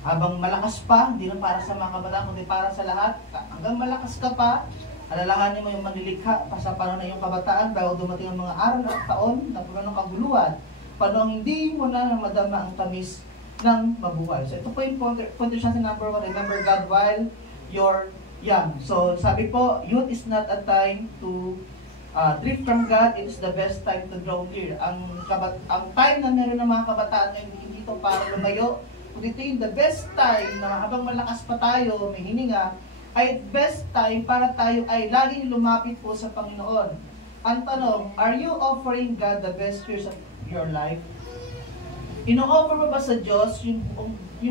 habang malakas pa, hindi lang para sa mga kabataan, kundi para sa lahat. Hanggang malakas ka pa, alalahanin mo yung manilikha pa sa panahon na yung kabataan bago dumating ang mga araw at taon na ng kaguluhan. Paano hindi mo na madama ang tamis ng mabuhay. So, ito po yung pointers natin, number 1, remember God while you're young. So, sabi po, youth is not a time to drift from God. It is the best time to draw near. Ang time na meron ng mga kabataan ngayon, hindi ito para lumayo. Kung ito yung the best time na habang malakas pa tayo, may hininga, ay best time para tayo ay laging lumapit po sa Panginoon. Ang tanong, are you offering God the best years of your life? Ino-offer mo ba sa Diyos yung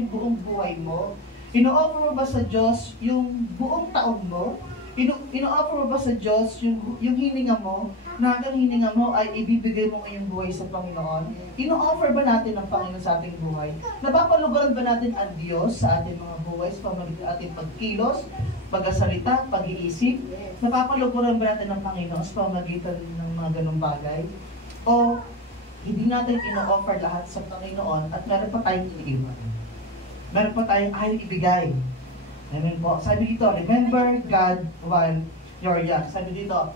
buong buhay mo? Ino-offer mo ba sa Diyos yung buong taon mo? Ino-offer mo ba sa Diyos yung hininga mo, na hanggang hininga mo ay ibibigay mo ngayong buhay sa Panginoon? Ino-offer ba natin ang Panginoon sa ating buhay? Napapalugaran ba natin ang Diyos sa ating mga buhay sa pamagitan ng ating pagkilos, pagsasalita, pag-iisip? Napapalugaran ba natin ang Panginoon sa pamagitan ng mga ganung bagay? O hindi natin ino-offer lahat sa Panginoon at meron pa tayong iniiwan? Meron pa tayong ayaw ibigay? Amen po. Sabi dito, remember God while you're young. Sabi dito,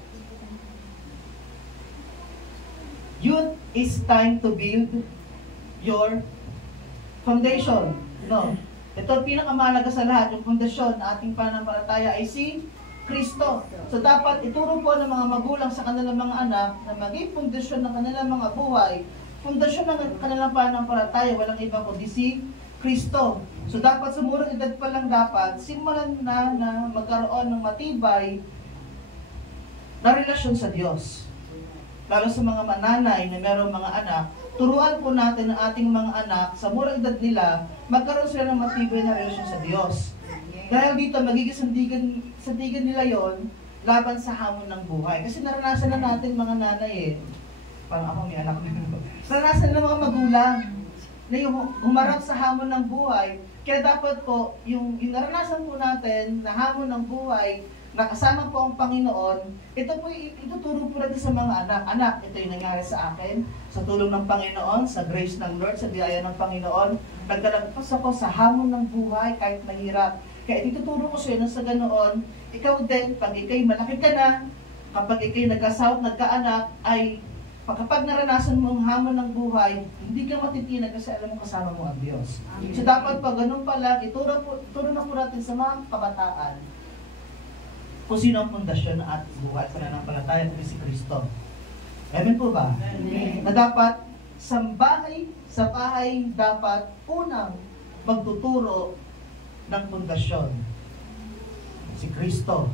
youth is time to build your foundation. No. Ito pinakamahalaga sa lahat, yung fundasyon na ating pananampalataya ay si Kristo. So dapat ituro po ng mga magulang sa kanilang mga anak na maging fundasyon ng kanilang mga buhay, fundasyon ng kanilang pananampalataya, walang iba kundi si Kristo. So dapat sa murang edad pa lang dapat simulan na magkaroon ng matibay na relasyon sa Diyos. Lalo sa mga mananay na mayroong mga anak, turuan po natin ang ating mga anak sa murang edad nila magkaroon sila ng matibay na relasyon sa Diyos. Dahil dito magiging sandigan nila yon laban sa hamon ng buhay. Kasi naranasan na natin mga nanay parang ako may anak naranasan na mga magulang na yung humarap sa hamon ng buhay. Kaya dapat po, yung naranasan po natin na hamon ng buhay, nakasama po ang Panginoon, ito po ituturo po natin sa mga anak. Anak, ito yung nangyari sa akin, sa tulong ng Panginoon, sa grace ng Lord, sa biyaya ng Panginoon. Nagkalagpas ako sa hamon ng buhay kahit mahirap. Kaya ituturo ko sa iyo na sa ganoon, ikaw din, pag ikay malaki ka na, kapag ikay nag-asawa at nagkaanak, ay kapag naranasan mo ang hamon ng buhay, hindi ka matitinag kasi alam mo kasama mo ang Diyos. Amen. So dapat pag ganun pala, ituro na po natin sa mga kabataan kung sino ang pundasyon ng ating buhay at pananampalataya kung si Kristo. Amen po ba? Amen. Na dapat sa bahay dapat unang magtuturo ng pundasyon si Kristo.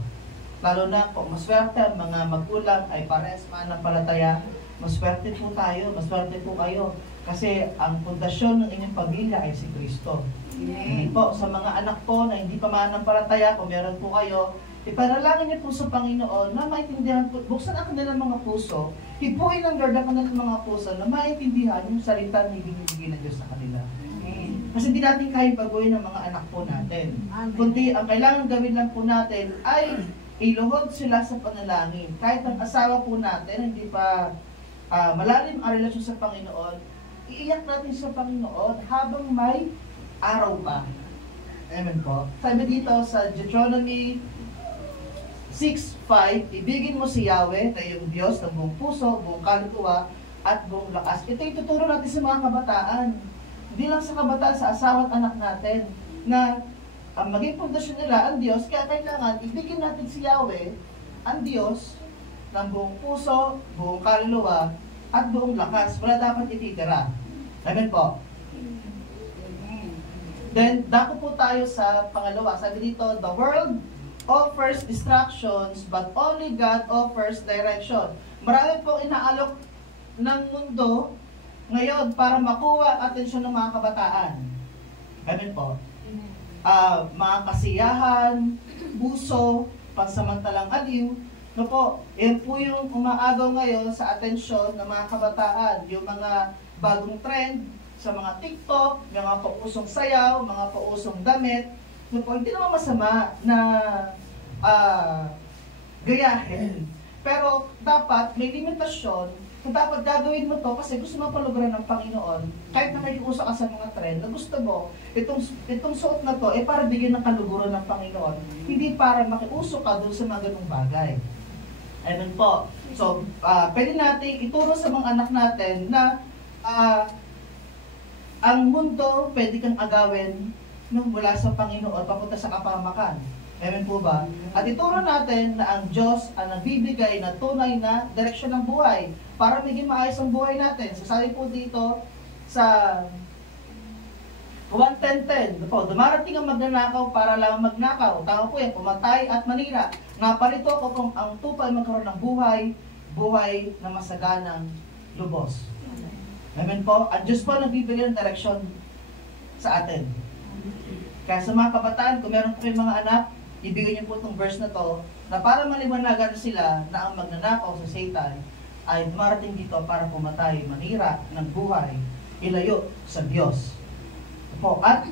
Lalo na kung maswerte ang mga magulang ay parehas mananampalataya, maswerte po tayo, maswerte po kayo. Kasi ang pundasyon ng inyong pamilya ay si Kristo. Hindi po, sa mga anak po na hindi pa mananampalataya, kung meron po kayo, ipanalangin niyo po sa Panginoon na maintindihan po, buksan ang kanilang mga puso, hipuin ng Lord ang kanilang mga puso na maintindihan yung salita na ibinibigay ng Diyos sa kanila. Kasi hindi natin kaya baguhin ng mga anak po natin. Kundi ang kailangan gawin lang po natin ay iluhod sila sa panalangin. Kahit ang asawa po natin, hindi pa malalim ang relasyon sa Panginoon, iiyak natin sa Panginoon habang may araw pa. Amen po. Sabi dito sa Deuteronomy 6:5, ibigin mo si Yahweh na iyong Diyos ng buong puso, buong kaluluwa, at buong lakas. Ito ituturo natin sa mga kabataan. Hindi lang sa kabataan, sa asawa at anak natin, na ang maging pundasyon nila, ang Diyos, kaya kailangan ibigin natin si Yahweh, ang Diyos, ng buong puso, buong kaluluwa, at buong lakas. Wala dapat ititira. Amen po. Then, dako po tayo sa pangalawa. Sabi dito, the world offers distractions, but only God offers direction. Marami pong inaalok ng mundo ngayon para makuha ang atensyon ng mga kabataan. Amen po. Mga kasiyahan, puso, pansamantalang aliw. No po, yan po yung umaagaw ngayon sa atensyon ng mga kabataan. Yung mga bagong trend sa mga TikTok, mga pausong sayaw, mga pausong damit. No po, hindi naman masama na gayahin. Pero dapat may limitasyon. So, dapat gagawin mo to kasi gusto mo paluguran ng Panginoon. Kahit na may uso ka sa mga trend na gusto mo, itong suot na to, para bigyan ng kaluguran ng Panginoon. Hindi para makiuso ka doon sa mga ganung bagay. Amen po. So, pwede natin ituro sa mga anak natin na ang mundo pwede kang agawin mula sa Panginoon papunta sa kapahamakan. Amen po ba? At ituro natin na ang Diyos ang nagbibigay na tunay na direksyon ng buhay para maging maayos ang buhay natin. Sasabi po dito sa 1:10, po, dumarating ang magnanakaw para lang magnakaw. Tama po yan, pumatay at manira. Nga parito ko kung ang tupa ay magkaroon ng buhay na masaganang lubos. Amen po. Ang Diyos po nagbibigay ng direksyon sa atin. Kaya sa mga kabataan, kung meron po kayong mga anak, ibigay niyo po itong verse na to, na para maliwanagan sila na ang magnanakaw sa Satan ay dumarating dito para pumatay, manira ng buhay, ilayo sa Diyos. Po, at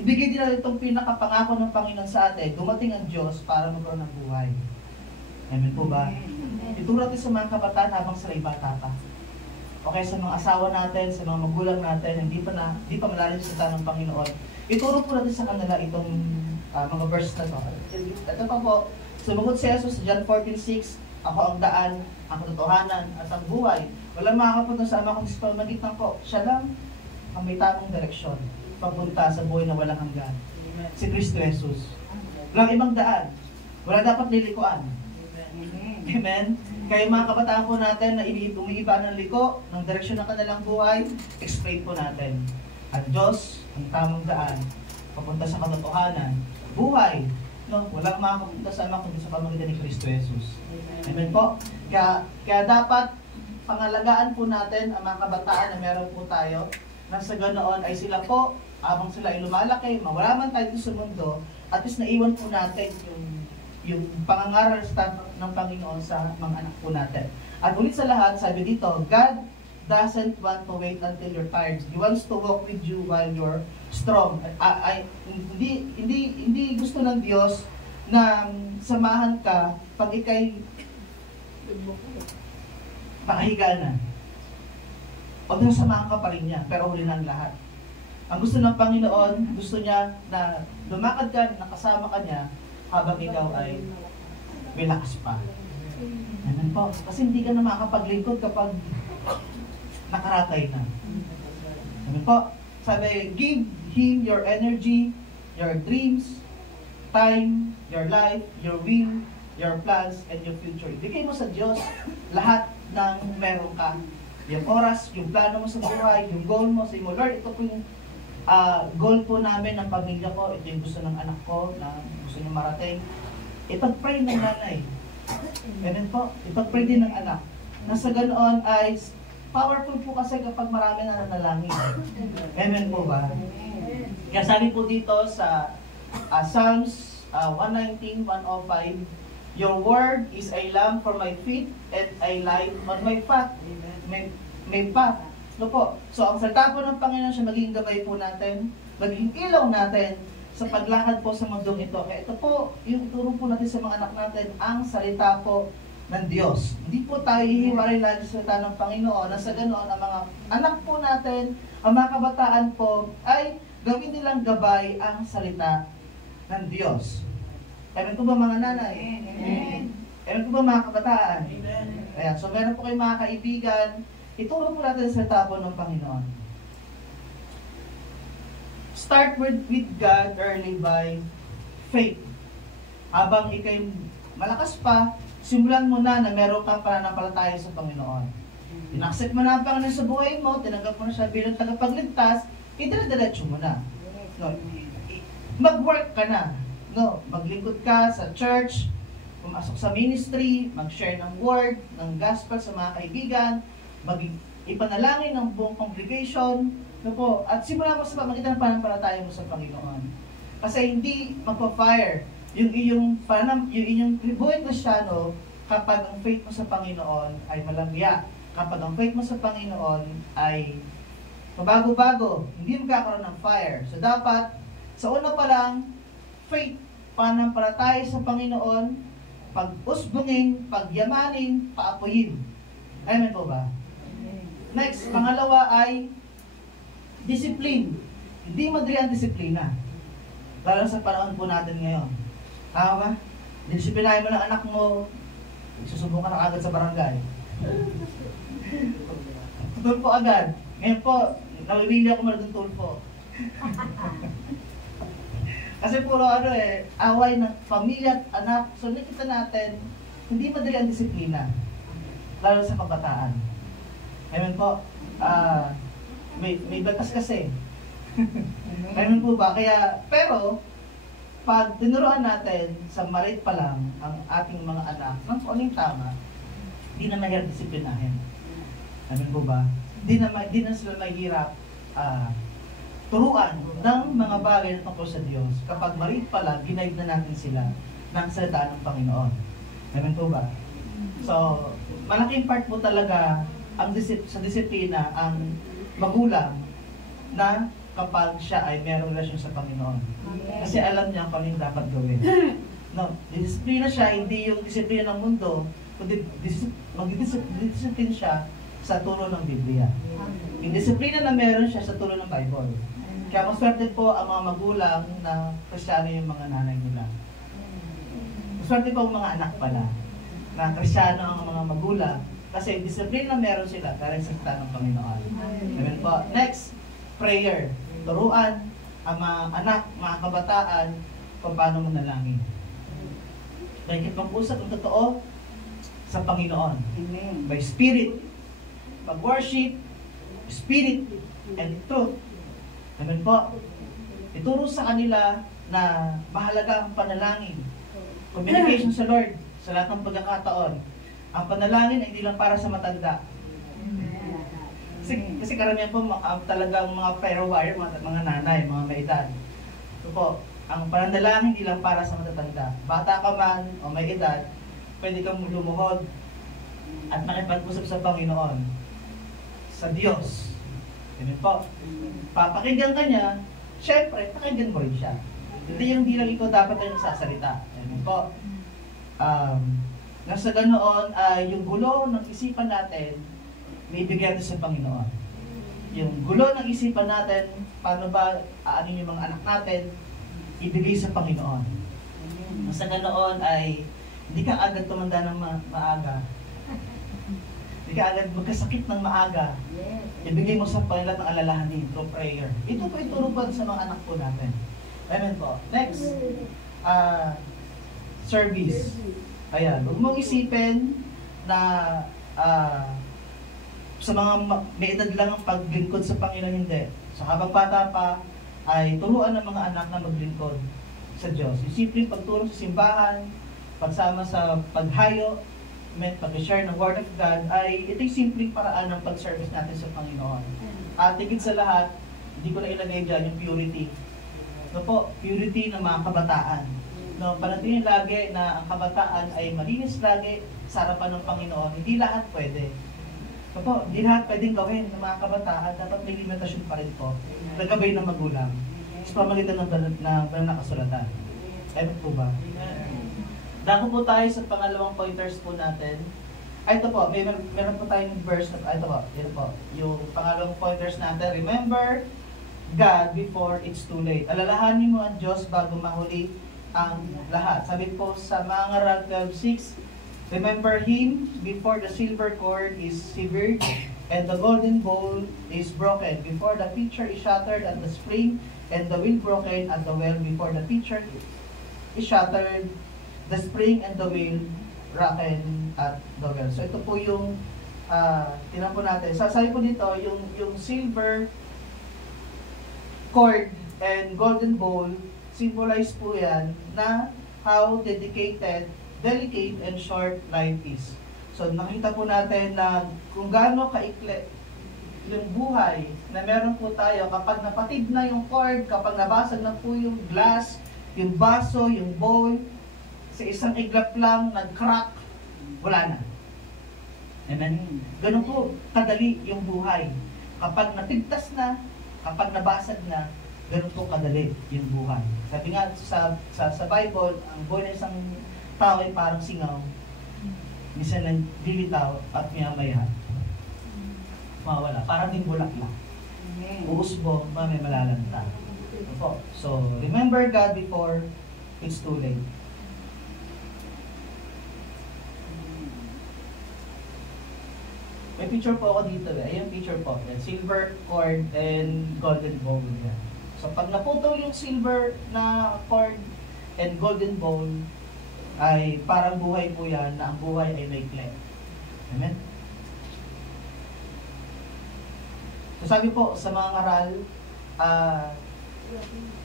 ibigay din natin itong pinakapangako ng Panginoon sa atin, dumating ang Diyos para magkaroon ng buhay. Amen po ba? Ituro natin sa mga kabataan habang sila bata pa. Okay, sa mga asawa natin, sa mga magulang natin, hindi pa malalim sa ng Panginoon. Ituro po natin sa kanila itong mga verse na to. Ito pa po, sumagot si Jesus sa John 14:6, ako ang daan, ang katotohanan, at ang buhay. Walang makakapunta sa Ama kundi sa pamamagitan ko. Siya lang ang may tamang direksyon papunta sa buhay na walang hanggan. Si Kristo Jesus. Walang ibang daan. Wala dapat lilikuan. Amen? Kaya mga kabataan po natin na umiiba ng liko, ng direksyon ng kanilang buhay, explain po natin. Ang Diyos, ang tamang daan, papunta sa katotohanan, buhay, no? Walang makapunta sa Ama kundi sa pamamagitan ni Kristo Jesus. Amen po? Kaya dapat pangalagaan po natin ang mga kabataan na meron po tayo, na sa ganoon ay sila po, habang sila ay lumalaki, mawala man tayo sa mundo, at least naiwan po natin yung pangangaral ng Panginoon sa mga anak po natin. At ulit sa lahat, sabi dito, God doesn't want to wait until you're tired. He wants to walk with you while you're strong. Hindi gusto ng Diyos na samahan ka pag ikay nakahiga na. O na samahan ka pa rin niya, pero huli ng lahat. Ang gusto ng Panginoon, gusto niya na lumakad ka, nakasama ka niya, habang ikaw ay may lakas pa. Amen po. Kasi hindi ka na makapaglingkod kapag nakaratay na. Amen po. Sabi, give Him your energy, your dreams, time, your life, your will, your plans, and your future. Ibigay mo sa Diyos lahat ng meron ka. Yung oras, yung plano mo sa buhay, yung goal mo, say mo, Lord, ito po yung goal po namin ng pamilya ko, ito yung gusto ng anak ko, na gusto niya marating. Ipag-pray ng nanay. Amen po. Ipag-pray din ng anak. Nasa ganoon ay powerful po kasi kapag marami na nanalangin. Amen po ba? Kaya sabi po dito sa Psalms 119, 105, your word is a lamp for my feet and a light on my path. May path. No po. So, ang salita po ng Panginoon siya magiging gabay po natin, magiging ilaw natin sa paglakad po sa mundong ito. Kaya ito po, yung turo po natin sa mga anak natin, ang salita po ng Diyos. Hindi po tayo hihiwalay lagi sa salita ng Panginoon. Nasa ganoon, ang mga anak po natin, ang mga kabataan po, ay gawin nilang gabay ang salita ng Diyos. Amen po ba mga nanay? Amen. Amen po ba mga kabataan? Amen. Ayan. So, meron po kayong mga kaibigan, ituro po natin sa tapo ng Panginoon. Start with God early by faith. Habang ikay malakas pa, simulan mo na meron kang pananampalataya sa Panginoon. Inaccept mo na ang Panginoon sa buhay mo, tinanggap mo na siya bilang tagapagligtas, idala-diretso mo na. No, mag-work ka na. No, maglingkod ka sa church, pumasok sa ministry, mag-share ng word, ng gospel sa mga kaibigan, ipanalangin ng buong congregation, no po, at simula mo sa pamagitan ng pananampalataya mo sa Panginoon. Kasi hindi magpa-fire yung inyong buhay Kristiyano kapag ang faith mo sa Panginoon ay malambya. Kapag ang faith mo sa Panginoon ay mabago-bago, hindi magkakaroon ng fire. So dapat, sa una pa lang, faith, pananampalataya sa Panginoon, pag-usbungin, pagyamanin, paapuyin. Amen po ba? Next, pangalawa ay discipline. Hindi madali ang disiplina. Lalo sa panahon po natin ngayon. Tama ba? Disiplinahin mo ng anak mo, susubukan na agad sa barangay. Tulpo agad. Ngayon po, nawibili ako maraming tulpo. Kasi puro away ng pamilya at anak. So nakita natin, hindi madali ang disiplina. Lalo sa kabataan. Amen po. May batas kasi. Amen po ba? Kaya, pero, pag tinuruan natin sa marit pa lang ang ating mga anak ng kuning tama, di na mahirap disiplinahin. Amen po ba? Di na sila mahirap turuan ng mga bagay na tungkol sa Diyos kapag marit pa lang, ginaid na natin sila ng salita ng Panginoon. Amen po ba? So, malaking part po talaga sa disiplina ang magulang na kapag siya ay mayroong relasyon sa Panginoon. Kasi alam niya kung ano yung dapat gawin. No, disiplina siya, hindi yung disiplina ng mundo, kundi mag-discipline siya sa turo ng Biblia. Yung disiplina na meron siya sa turo ng Bible. Kaya maswerte po ang mga magulang na Kristiyano yung mga nanay nila. Maswerte po ang mga anak pala na Kristiyano ang mga magulang kasi disiplina na meron sila dahil sa salita ng Panginoon. Amen po. Next, prayer. Turuan ang mga anak, mga kabataan kung paano manalangin. Dahil kipag-usap ang totoo sa Panginoon. Amen. By Spirit. Pag-worship, Spirit, and truth. Amen po. Ituro sa kanila na mahalaga ang panalangin. Communication sa Lord sa lahat ng pagkakataon. Ang panalangin ay hindi lang para sa matanda. Kasi karamihan po talagang mga prayer warrior, mga nanay, mga may edad. So po, ang pananalangin hindi lang para sa matatanda. Bata ka man o may edad, pwede kang lumuhod at makipag-usap sa Panginoon, sa Diyos. Amen po. Papakinggan ka niya, syempre, pakinggan mo rin siya. Hindi lang ikaw dapat ay nagsasalita. Amen po. Nasa ganoon ay yung gulo ng isipan natin, may bigyan natin sa Panginoon. Yung gulo ng isipan natin, paano ba aanin yung mga anak natin, ibigay sa Panginoon. Nasa ganoon ay hindi ka agad tumanda ng maaga. Hindi ka agad magkasakit ng maaga. Ibigay mo sa Panginoon ng alalahanin through prayer. Ito po ituro pa sa mga anak po natin. Amen po. Next, service. Ayan, huwag mong isipin na sa mga may edad lang ang paglingkod sa Panginoon, hindi. So habang bata pa, ay turuan ng mga anak na maglingkod sa Diyos. Yung simpleng pagtulong sa simbahan, pagsama sa paghayo, pag-share ng Word of God, ay ito yung simpleng paraan ng pag-service natin sa Panginoon. At higit sa lahat, hindi ko na ilagay dyan yung purity. No po, purity ng mga kabataan. No, panatinin lagi na ang kabataan ay malinis lagi sa harapan ng Panginoon. Hindi lahat pwede. So po, hindi lahat pwedeng gawin ng mga kabataan. Dapat may limitasyon pa rin po. Nagabay ng magulang. Sa pamagitan ng banal na kasulatan. Amen po ba? Dako po tayo sa pangalawang pointers po natin. Ay, ito po, meron po tayong verse. Ito po, yung pangalawang pointers natin. Remember God before it's too late. Alalahanin mo ang Diyos bago mahuli ang lahat. Sabi po sa mga 12:6, remember Him before the silver cord is severed and the golden bowl is broken before the pitcher is shattered at the spring, and the wheel broken at the well before the pitcher is shattered, the spring and the wheel broken at the well. So ito po yung tinan po natin. Sasabi po dito, yung silver cord and golden bowl, symbolize po yan na how dedicated, delicate, and short life is. So nakita po natin na kung gaano kaikli yung buhay na meron po tayo kapag napatid na yung cord, kapag nabasag na po yung glass, yung baso, yung bowl, sa isang iglap lang, nag-crack, wala na. Amen? Ganun po kadali yung buhay. Kapag napigtas na, kapag nabasag na, ganun po kadali yung buhay. Sabi nga sa Bible, ang buhay ng isang tao ay parang singaw. Minsan lang dilitaw at maya-maya mawala. Parang din bulaklak. Uusbo, may malalanta. So, remember God before it's too late. May picture po ako dito. Ayun picture po. Silver cord and golden bowl. So, pag naputol yung silver na cord and golden bowl, ay parang buhay po yan, na ang buhay ay may clay. Amen? So sabi po sa mga ngaral,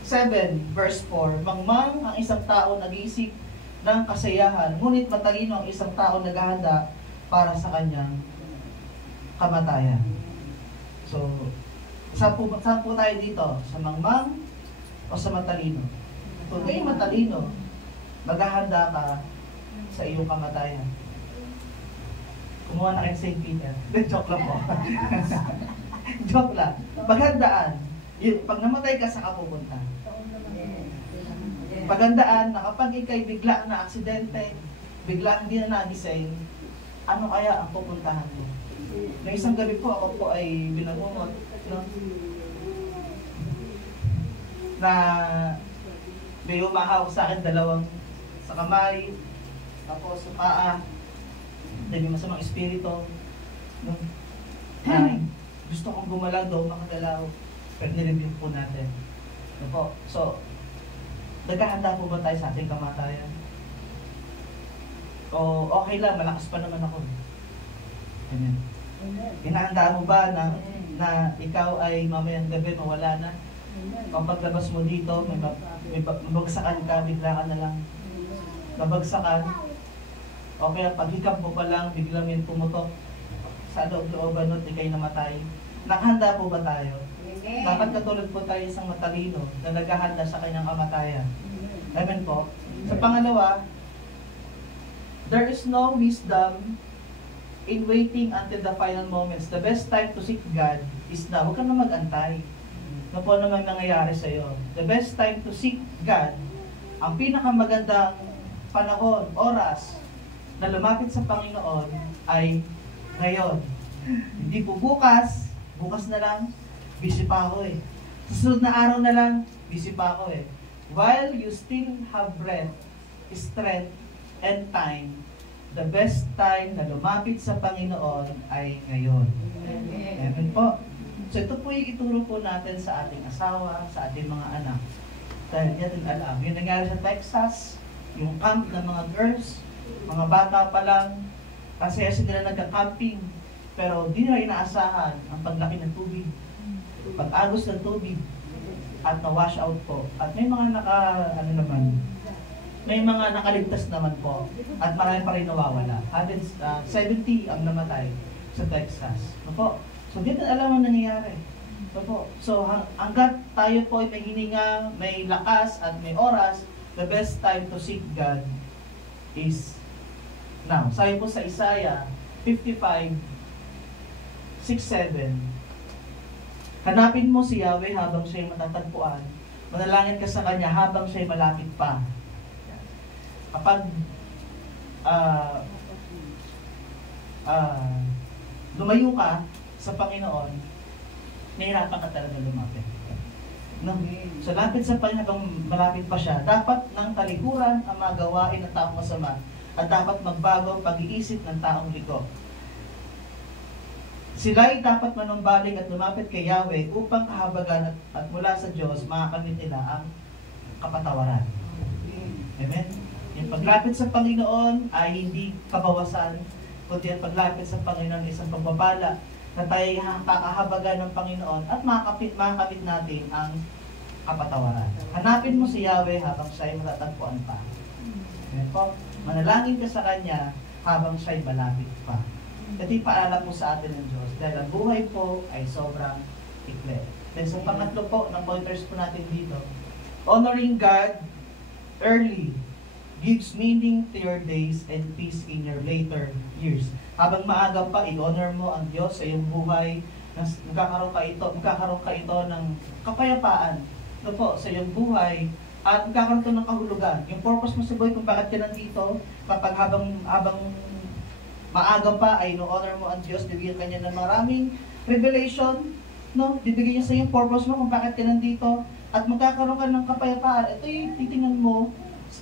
7 verse 4, mangmang ang isang tao nag-iisip ng kasayahan, ngunit matalino ang isang tao naghahanda para sa kanyang kamatayan. So, saan po tayo dito? Sa mangmang o sa matalino? Kung kayo matalino, maghahanda ka sa iyong kamatayan. Kumuha na kayo St. Peter. Joke lang po. Joke lang. Maghandaan. Pag namatay ka, sa kapupunta. Paghandaan na kapag ikay bigla na aksidente, bigla hindi na nagising, ano kaya ang pupuntahan mo? Na isang gabi po, ako po ay binangungot, no? Na may umahawak sa akin dalawang sa kamay, tapos sa paa, dahil may masamang espiritu, no? Gusto kong gumalaw daw, makagalaw, pero nireview po natin. No po? So, naghahanda po ba tayo sa ating kamatayan? O okay lang, malakas pa naman ako. Amen. Hinahanda mo ba na ikaw ay mamayang gabi mawala na? Kung paglabas mo dito, may mabagsakan ka, bigla ka na lang nabagsakan, o kaya paghikap mo pa lang, biglang may pumutok sa loob-looban at ikay namatay. Nakahanda po ba tayo? Dapat katulad po tayo isang matalino na naghahanda sa kanyang kamatayan. Amen po. Sa pangalawa, there is no wisdom in waiting until the final moments. The best time to seek God is now. Huwag ka na mag-antay. Ano po naman nangyayari sa iyo? The best time to seek God, ang pinakamagandang panahon, oras, na lumapit sa Panginoon ay ngayon. Hindi po bukas na lang, busy pa ako eh. Susunod na araw na lang, busy pa ako eh. While you still have breath, strength, and time, the best time na lumapit sa Panginoon ay ngayon. Amen po. So ito po yung ituro po natin sa ating asawa, sa ating mga anak. Dahil natin alam, yung nangyari sa Texas, yung camp ng mga girls, mga bata pa lang, kasi sila nagka-camping, pero di nila inaasahan ang paglaki ng tubig, pag-agos ng tubig, at na-wash out po. At may mga may mga nakaligtas naman po, at marami pa rin nawawala. 70 ang namatay sa Texas. No po? So dito alam ang nangyayari. No po? So hanggat tayo po ay may hininga, may lakas, at may oras, the best time to seek God is now. Sabi po sa Isaiah 55:6-7, hanapin mo si Yahweh habang siya'y matatagpuan. Manalangin ka sa Kanya habang siya'y malapit pa. Kapag lumayo ka sa Panginoon, nahihirapan ka talaga lumapit. No? So, lapit sa Panginoon habang malapit pa siya, dapat ng talikuran ang mga gawain ng taong masama at dapat magbago ang pag-iisip ng taong liko. Sila'y dapat manumbalik at lumapit kay Yahweh upang kahabagan at mula sa Diyos makakamit nila ang kapatawaran. Amen? Yung paglapit sa Panginoon ay hindi kabawasan, kundi ang paglapit sa Panginoon ay isang pagbabala na tayo kakahabagan ng Panginoon at makakapit natin ang kapatawaran. Hanapin mo si Yahweh habang siya'y matatagpuan pa. Amen po? Manalangin ka sa Kanya habang siya'y malapit pa. Ito yung paalala po sa atin ng Diyos dahil ang buhay po ay sobrang ikli. Then sa pangatlo po ng pointers po natin dito, honoring God early gives meaning to your days and peace in your later years. Habang maaga pa, i-honor mo ang Diyos sa iyong buhay, magkakaroon ka ito ng kapayapaan po sa iyong buhay at magkakaroon ito ng kahulugan. Yung purpose mo sa buhay kung bakit ka nandito, kapag habang maaga pa ay no-honor mo ang Diyos, bibigyan ka niya ng maraming revelation, no? Bibigyan niya sa iyong purpose mo kung bakit ka nandito at magkakaroon ka ng kapayapaan. Ito yung titingnan mo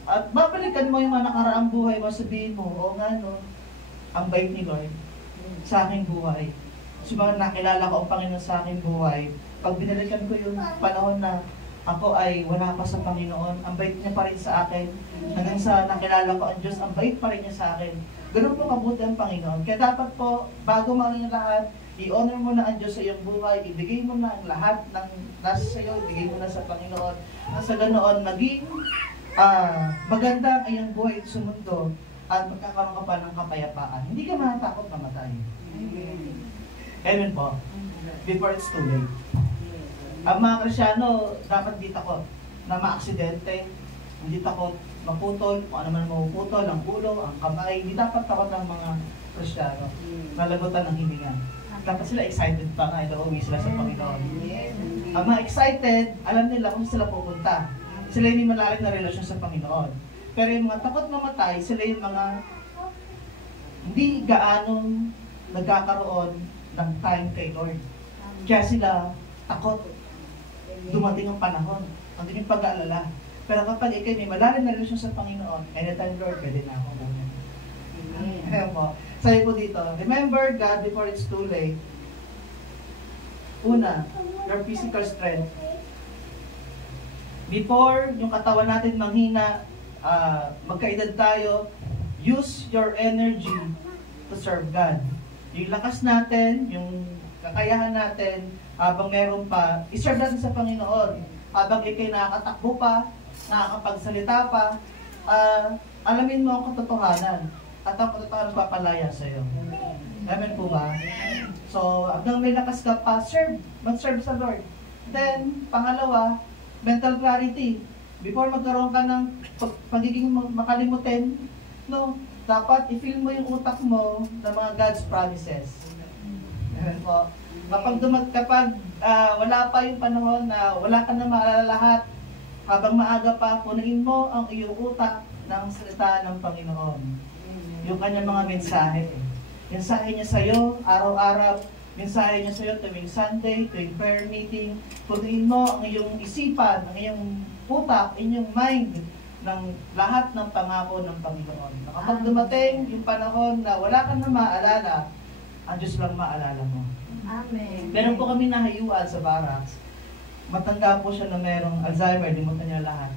at babalikan mo yung mga nakaraang buhay mo, sabihin mo, o nga no, ang bait ni Lord sa aking buhay. So mga nakilala ko ang Panginoon sa aking buhay, pag binalikan ko yung panahon na ako ay wala pa sa Panginoon, ang bait niya pa rin sa akin. Hanggang sa nakilala ko ang Diyos, ang bait pa rin niya sa akin. Ganun po kabuti ang Panginoon. Kaya dapat po, bago maling lahat, i-honor mo na ang Diyos sa iyong buhay, ibigay mo na ang lahat ng nasa sa iyo, ibigay mo na sa Panginoon. Nang sa ganoon, maging maganda ang iyong buhay sa mundo at magkakaroon ka pa ng kapayapaan. Hindi ka matatakot mamatay. Amen po. Before it's too late. Ang mga Kristyano, dapat di takot na maaksidente, hindi takot maputol, kung ano man mapuputol, ang ulo, ang kamay, hindi dapat takot ng mga Kristyano. Nalagutan ng hininga. Dapat sila excited pa nga, uuwi sila sa Panginoon. Ang mga excited, alam nila kung sila pupunta. Sila yung malalim na relasyon sa Panginoon. Pero yung mga takot mamatay, sila yung mga hindi gaanong nagkakaroon ng time kay Lord. Kaya sila takot. Dumating ang panahon. Ang yung pag-aalala. Pero kapag ikaw may malalim na relasyon sa Panginoon, anytime Lord, pwede na ako kunin. Kaya po, sabi po dito, remember God before it's too late. Una, your physical strength. Before yung katawan natin manghina, magkaedad tayo, use your energy to serve God. Yung lakas natin, yung kakayahan natin, habang meron pa, iserve natin sa Panginoon. Habang ikay nakakatakbo pa, nakakapagsalita pa, alamin mo ang katotohanan. At ang katotohanan papalaya sa iyo. Amen po ba? So, hanggang may lakas ka pa, mag-serve sa Lord. Then, pangalawa, mental clarity. Before magkaroon ka ng pagiging makalimutin, no, dapat i-fill mo yung utak mo ng mga God's promises. Amen po. Kapag wala pa yung panahon na wala ka na maalala lahat, habang maaga pa, punuin mo ang iyong utak ng salita ng Panginoon. Yung kanyang mga mensahe. Mensahe niya sa iyo, araw-araw. Mensahe niya sa iyo tuwing Sunday, tuwing prayer meeting. Punuin mo ang iyong isipan, ang iyong utak, inyong mind ng lahat ng pangako ng Panginoon. Kapag dumating yung panahon na wala ka na maalala, ang Diyos lang maalala mo. Amen. Meron po kami nahayuan sa barracks. Matanda po siya na merong Alzheimer, limutan niya lahat.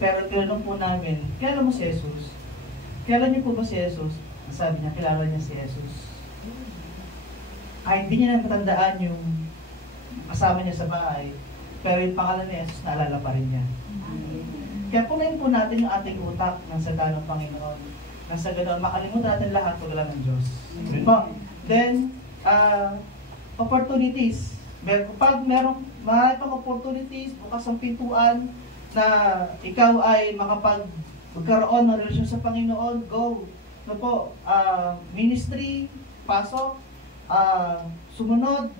Pero tinanong po namin, kailan mo si Jesus? Kailan niyo po ba si Jesus? Sabi niya, kilala niya si Jesus. Ay, hindi niya na matandaan yung kasama niya sa bahay. Pero yung pangalan ni Jesus, naalala pa rin niya. Kaya punayin po natin yung ating utak ng salita ng Panginoon. Nang sa ganoon, makalimutan natin lahat pag wala ng Diyos. Then, opportunities. Pag merong marami pang opportunities, bukas ang pintuan na ikaw ay magkaroon ng relasyon sa Panginoon, go. No po, ministry, pasok, sumunod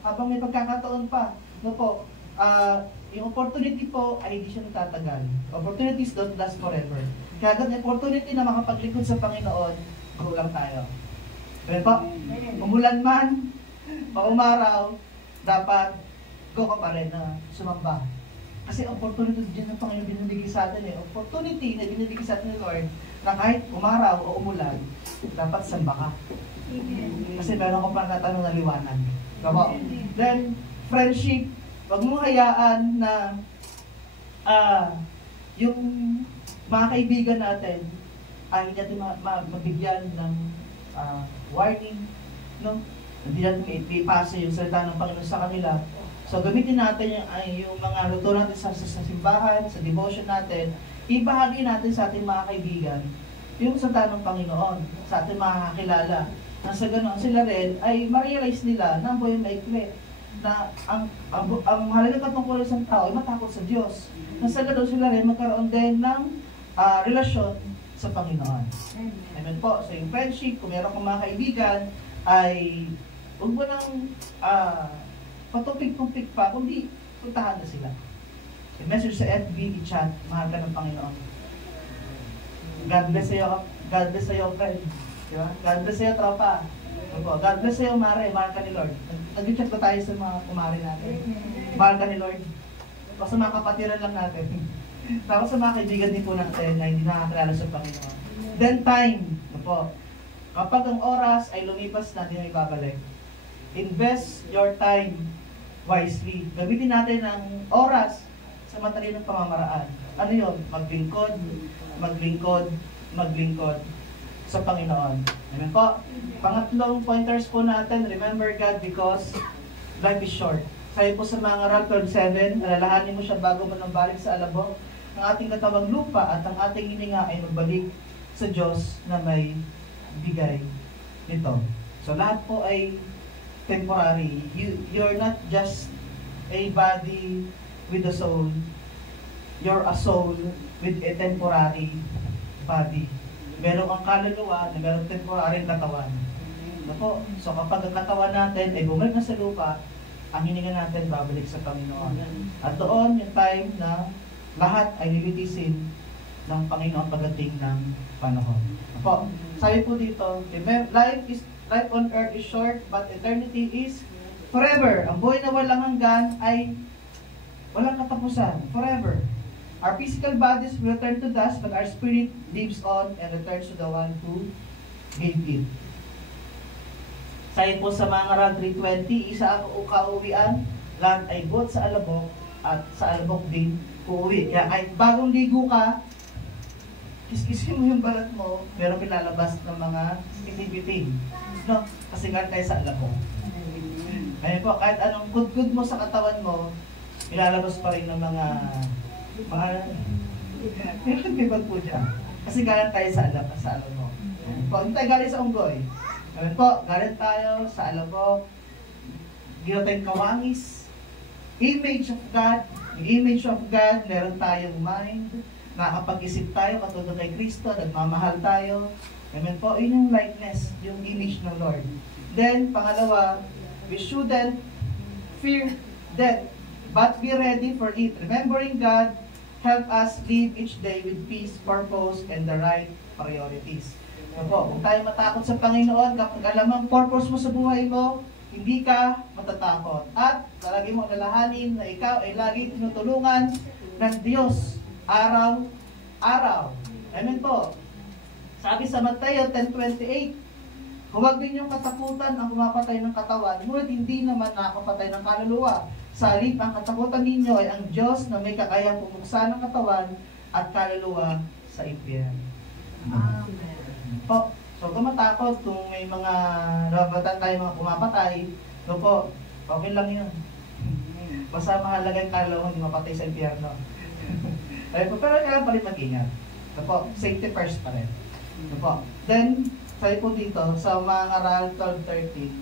habang may pagkakataon pa. No po, yung opportunity po ay hindi siya natatagal. Opportunities don't last forever. Kaya agad opportunity na makapaglingkod sa Panginoon, go lang tayo. Pero po, umulan man, umaraw, dapat go ka pa rin na sumamba. Kasi opportunity dyan ng Panginoon binibigay sa atin eh. Opportunity na binibigay sa atin ni Lord na kahit umaraw o umulan, dapat samba ka. Kasi meron ko pang natanong na liwanag. Diba? Then, friendship, wag mong hayaan na yung mga kaibigan natin ay hindi natin mabigyan ng warning, no? Hindi natin ipasa yung salita ng Panginoon sa kanila. So, gamitin natin yung mga luto natin sa simbahan, sa devotion natin, ibahagi natin sa ating mga kaibigan yung salita ng Panginoon, sa ating mga kakilala. Na sa ganoon, sila rin ay ma-realize nila na ang buhay maikli, na ang mahalagang katungkulan sa tao ay matakot sa Diyos. Na sa ganoon, sila rin magkaroon din ng relasyon sa Panginoon. Amen po. So yung friendship, kung meron kang mga kaibigan, ay huwag mo nang patupig-tupig pa, kundi puntahan na sila. Yung message sa FB, i-chat, mahal ka ng Panginoon. God bless sa'yo, friend. Diba? God bless sa'yo, tropa. God bless sa'yo, Mare, mahal ka ni Lord. Nag-chat ba tayo sa mga kumare natin? Mahal ka ni Lord. O sa mga kapatiran lang natin. Tapos sa mga kaibigan din po natin na hindi nakakilala sa Panginoon. Then time. Kapag ang oras ay lumipas na, hindi na ibabalik. Invest your time wisely. Gamitin natin ang oras sa matalinong pamamaraan. Ano yun? Maglingkod, maglingkod, maglingkod sa Panginoon. Amen po. Pangatlong pointers po natin, remember God because life is short. Sabi po sa mga Ralph 12:7, alalahanin mo siya bago mo nang balik sa alabok ng ating katawang lupa at ang ating hininga ay magbalik sa Diyos na may bigay nito. So lahat po ay temporary. You're not just a body with a soul. You're a soul with a temporary body. Meron kang kaluluwa na meron temporary katawan. Ano? So kapag ang katawan natin ay bumalik na sa lupa, ang hininga natin babalik sa Panginoon. At doon yung time na lahat ay nilitisin ng Panginoon pagdating ng panahon. Ako, sabi po dito, life on earth is short, but eternity is forever. Ang buhay na walang hanggan ay walang katapusan. Forever. Our physical bodies will return to dust, but our spirit lives on and returns to the one who gave it. Sabi po sa mga Rad 3:20, isa ang kauwian, lahat ay buot sa alabok, at sa alabok din uuwi. Kaya kahit bagong ligo ka, kiskisin mo yung balat mo, pero pilalabas ng mga biting-biting. No? Kasi nga tayo sa alabok. Ngayon po, kahit anong good mo sa katawan mo, ilalabas pa rin ng mga meron po dyan. Kasi galing tayo sa alabok. Po, hindi tayo galing sa unggoy. Ngayon po, galing tayo sa alabok. Ginawa tayong kawangis. Image of God. The image of God, meron tayong mind. Nakakapag-isip tayo katulad kay Kristo, nagmamahal tayo. Amen po, yun yung likeness, yung image ng Lord. Then, pangalawa, we shouldn't fear death, but be ready for it. Remembering God, help us live each day with peace, purpose, and the right priorities. Kung tayo matakot sa Panginoon, kapag alam ang purpose mo sa buhay mo, hindi ka matatakot. At lagi mo lalahanin na ikaw ay lagi tinutulungan ng Diyos araw-araw. Amen po. Sabi sa Mateo 10:28, huwag ninyong katakutan ang pumapatay ng katawan, ngunit hindi naman nakapatay ng kaluluwa. Sa halip, ang katakutan ninyo ay ang Diyos na may kakayang pumuksa ng katawan at kaluluwa sa impyerno. Amen. Po, so kung matakot, kung may mga rabatan tayo mga pumapatay, no po, okay lang yun. Basta mahalaga yung kaluluwa, hindi mapatay sa impyerno. Pero kailangan pa rin mag-ingat. No po, safety first pa rin. No po. Then, sabi po dito, sa mga Ral 12:13,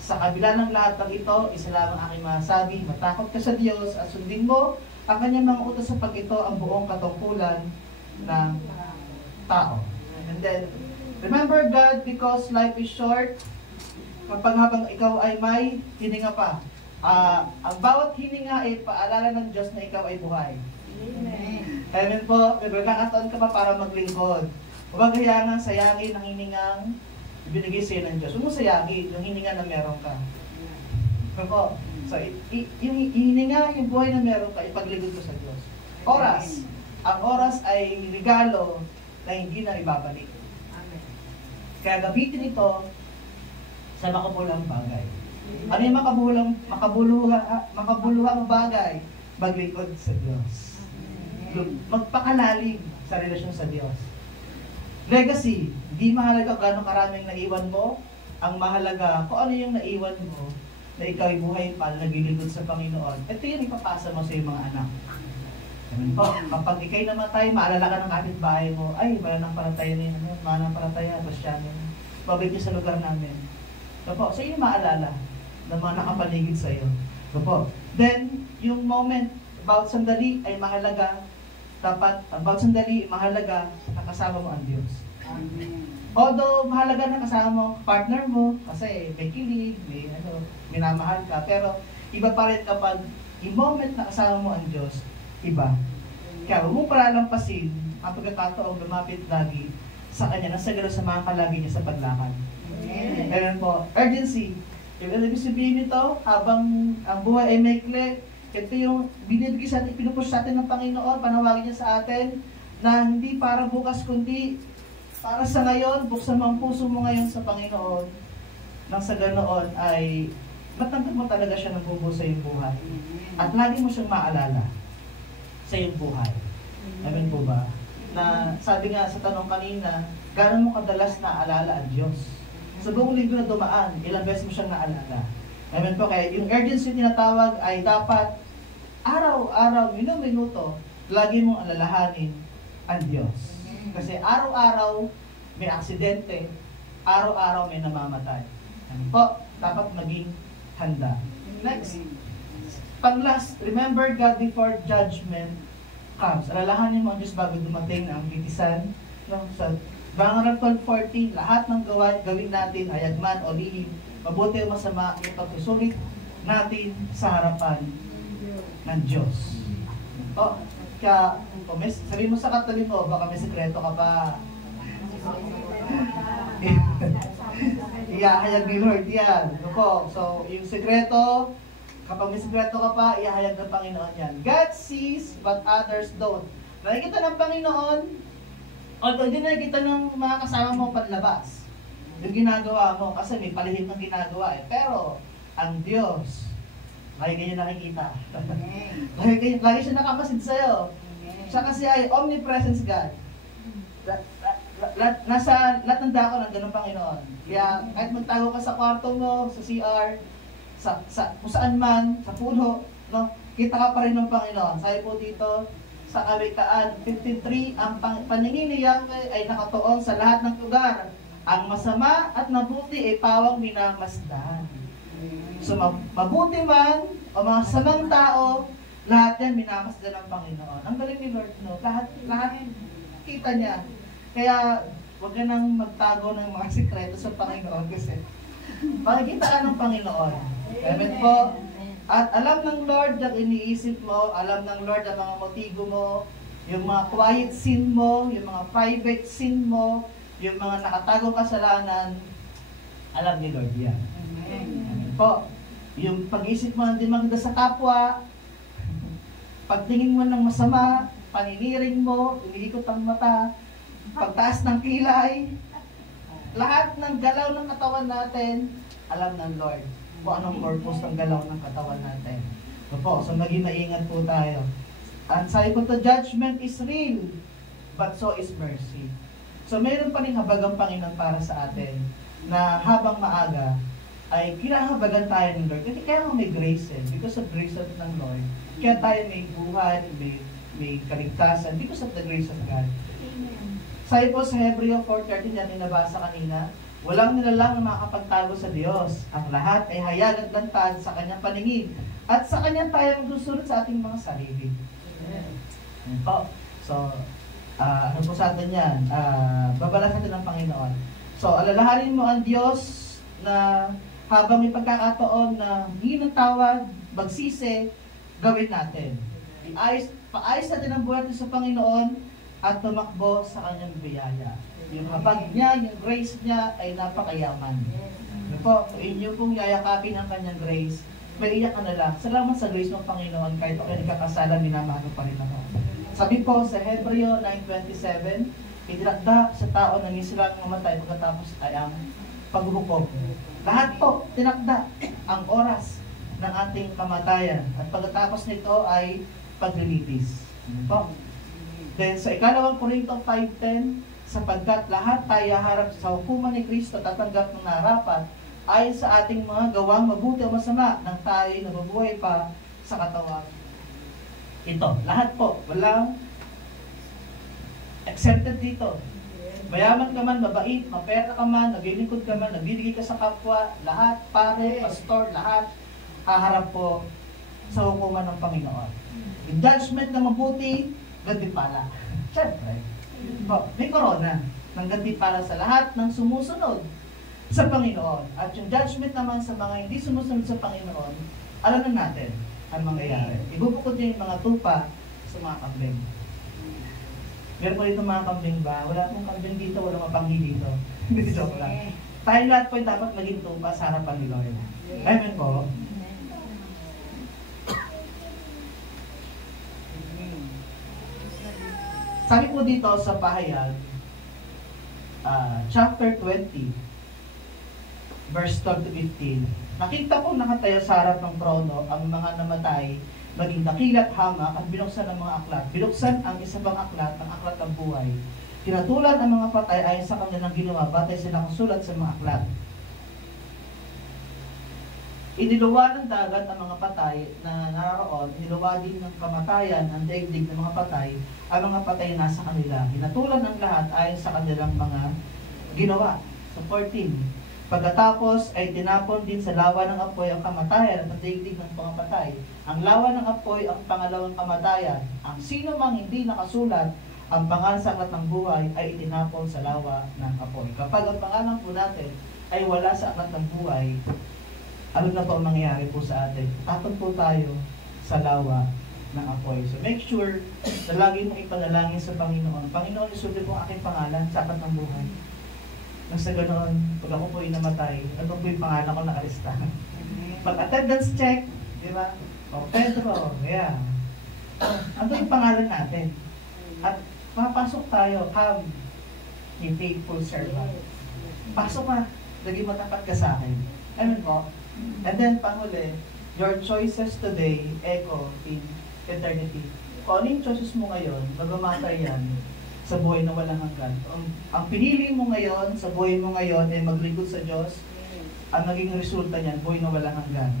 sa kabila ng lahat ng ito, isa lang ang aking masasabi, matakot ka sa Diyos at sundin mo ang kanyang mga utos sa pag-ito ang buong katungkulan ng tao. And then, remember God because life is short. Kapag habang ikaw ay may hininga pa, ang bawat hininga ay paalala ng Diyos na ikaw ay buhay. Amen. Amen po, nagkakataon ka pa para maglingkod. Huwag hayangan sayangin ang hiningang ibinigay sa'yo ng Diyos. Huwag mo sayangin yung hininga na meron ka. Ako, so, yung hininga, yung buhay na meron ka, ipagligod ko sa Diyos. Oras. Ang oras ay regalo na hindi na ibabalik. Kaya gamitin ito sa makabuluhang bagay. Ano yung makabuluhang bagay? Maglingkod sa Diyos. Magpakalalim sa relasyon sa Diyos. Legacy, di mahalaga kung gano'ng karaming naiwan mo. Ang mahalaga, kung ano yung naiwan mo, na ikaw ay buhay pa, naglilingkod sa Panginoon. Ito yung ipapasa mo sa iyong mga anak. Po, kapag ikay namatay, maalala ka ng kapitbahay mo, ay, mananampalataya niya, mananampalataya, Kristiyano. Babalik niyo sa lugar namin. So po, sa iyo maalala ng mga nakapaligid sa iyo. So po, then, yung moment, about sandali ay mahalaga, dapat, about sandali, mahalaga, nakasama mo ang Diyos. Amen. Although, mahalaga na kasama mo, partner mo, kasi may kilig, may minamahal ka, pero iba pa rin kapag yung moment na kasama mo ang Diyos, iba. Kaya huwag mong palalampasin ang pagkakataong lumapit lagi sa Kanya, nasa gano'n sa mga kalagi niya sa paglakad. Ganun po. Urgency. Yung ibig sabihin nito, habang ang buhay ay maikli, ito yung binibigay sa atin, pinupush sa atin ng Panginoon, panawagin niya sa atin, na hindi para bukas, kundi para sa ngayon, buksan mo ang puso mo ngayon sa Panginoon, nang sa ganoon ay matanggap mo talaga siya ng bubuo sa iyong buhay. At lagi mo siyang maalala sa iyong buhay. Amen po ba? Na sabi nga sa tanong kanina, gano'n mo kadalas naaalala ang Diyos? Sa buong linggo na dumaan, ilang beses mo siyang naalala. Amen po, kaya yung urgency tinatawag ay dapat araw-araw, minuto, lagi mong alalahanin ang Diyos. Kasi araw-araw may aksidente, araw-araw may namamatay. Amen po, dapat maging handa. Next. Pang-last, remember God before judgment comes. Alalahanin mo ang Diyos bago dumating ang bitisan. No? Sa Bangaran 12:14, lahat ng gawin natin, hayagman o lihim, mabuti o masama, yung pagsusulit natin sa harapan ng Diyos. O, sabihin mo sa katabi mo, baka may sekreto ka pa. Ihahayag ni Lord yan. So, yung sekreto, kapag may sekreto ka pa, ihahayag ng Panginoon yan. God sees but others don't. Nakikita ng Panginoon, although hindi nakikita ng mga kasama mo panlabas, yung ginagawa mo, kasi may palihim ng ginagawa eh. Pero, ang Diyos, lagi ganyan nakikita. Lagi siya nakamasid sa'yo. Siya kasi ay omnipresence God. Nasa lahat ng dako ng ganun Panginoon. Kaya kahit magtago ka sa kwarto mo, sa CR, kung saan man, sa puno, no, kita ka pa rin ng Panginoon. Sabi po dito, sa Kawikaan 53, ang paningin ni Yahweh ay nakatuon sa lahat ng lugar. Ang masama at mabuti ay pawang minamasdan. So mabuti man o mga samang tao, lahat yan minamasdan ng Panginoon. Ang galing ni Lord, no? Lahat kita niya. Kaya huwag ka nang magtago ng mga sikreto sa Panginoon kasi makikita ka ng Panginoon. Amen po. At alam ng Lord ang iniisip mo, alam ng Lord ang mga motibo mo, yung mga quiet sin mo, yung mga private sin mo, yung mga nakatagong kasalanan, alam ni Lord yan. Amen po. Yung pag-isip mo hindi maganda sa kapwa, pagtingin mo ng masama, paniniring mo, umiikot ang mata, pagtaas ng kilay, lahat ng galaw ng katawan natin, alam ng Lord kung anong purpose ng galaw ng katawan natin. So maging maingat po tayo. Ang sabi ko, the judgment is real, but so is mercy. So mayroon pa rin habagang Panginoon para sa atin na habang maaga ay kinahabagan tayo ng Lord. Kasi kaya may grace because of grace of ng Lord. Kaya tayo may buhay, may kaligtasan because of the grace of God. Sabi po sa Hebreo 4:13 na ninabasa kanina, walang nilalang na makakapagtago sa Diyos. Ang lahat ay hayag at lantad sa Kanyang paningin. At sa Kanya tayo magsusunod sa ating mga sarili. Amen po. So, ano po sa atin yan? Babala sa atin ng Panginoon. So, alalahanin mo ang Diyos na habang may pagkakataon na hindi ng tawad, magsisi, gawin natin. Paayos natin ang buhay natin sa Panginoon at tumakbo sa Kanyang biyaya. Yung habag niya, yung grace niya ay napakayaman. Ano po, inyo pong yayakapin ang Kanyang grace, maiiyak ka na lang. Salamat sa grace ng Panginoon, kahit ako nagkakasala, minamahal pa rin ako. Sabi po sa Hebreo 9:27, itinakda sa tao ng Israel ng mamatay pagkatapos ay ang paghuhukom. Lahat po, tinakda ang oras ng ating kamatayan. At pagkatapos nito ay paglilitis. Po. Then sa ikalawang Korinto 5:10, sapagkat lahat tayo harap sa hukuman ni Kristo tatanggap ng narapat ayon sa ating mga gawang mabuti o masama nang tayo nabubuhay pa sa katawan. Ito, lahat po, walang exempted dito. Mayaman ka man, mabait, mapera ka man, naglilingkod ka man, nagbibigay ka sa kapwa, lahat, pare, pastor, lahat, haharap po sa hukuman ng Panginoon. Yung judgment na mabuti, gantimpala. Siyempre, may corona ng gantimpala sa lahat ng sumusunod sa Panginoon. At yung judgment naman sa mga hindi sumusunod sa Panginoon, alam na natin ang mangyayari. Ibubukod niya yung mga tupa sa mga kambing. Meron po dito mga kambing ba? Wala pong kambing dito, wala mapanghi dito. Hindi joke lang. Tayo lahat po dapat maging tupa sa harapan ni Lord. Amen po. Sabi po dito sa pahayag, chapter 20, verse 12 to 15, nakita ko nakatayo sa harap ng trono ang mga namatay, maging dakilat hamak at binuksan ang mga aklat. Binuksan ang isa pang aklat, ang aklat ng buhay. Tinatulan ang mga patay ayon sa kanilang ginawa, batay sila sulat sa mga aklat. Iniluwa ng dagat ang mga patay na naroon, iniluwa din ng kamatayan ang daigdig ng mga patay, ang mga patay nasa kanila. Hinatulan ang lahat ayon sa kanilang mga ginawa. So 14. Pagkatapos ay tinapon din sa lawa ng apoy ang kamatayan at ang daigdig ng mga patay. Ang lawa ng apoy ang pangalawang kamatayan. Ang sino mang hindi nakasulat ang pangalan sa aklat ng buhay ay itinapon sa lawa ng apoy. Kapag ang pangalan po natin ay wala sa aklat ng buhay, ano na po ang mangyayari po sa atin? Tapon po tayo sa lawa ng apoy. So make sure na lagi mong ipanalangin sa Panginoon. Panginoon, isulit po ang aking pangalan sa aklat ng buhay. Nang sa ganoon, pag ako po namatay, ano po yung pangalan ko nakalista? Pag-attendance check, di ba? O Pedro, yeah. Ano yung pangalan natin? At papasok tayo, come, ye faithful servant. Pasok ka, lagi matapat ka sa akin. Amen po? And then, panghuli, your choices today echo in eternity. Kung ano yung choices mo ngayon, mag-matter yan sa buhay na walang hanggan. Ang pinili mo ngayon, sa buhay mo ngayon, ay maglingkod sa Diyos, ang naging resulta niyan, buhay na walang hanggan.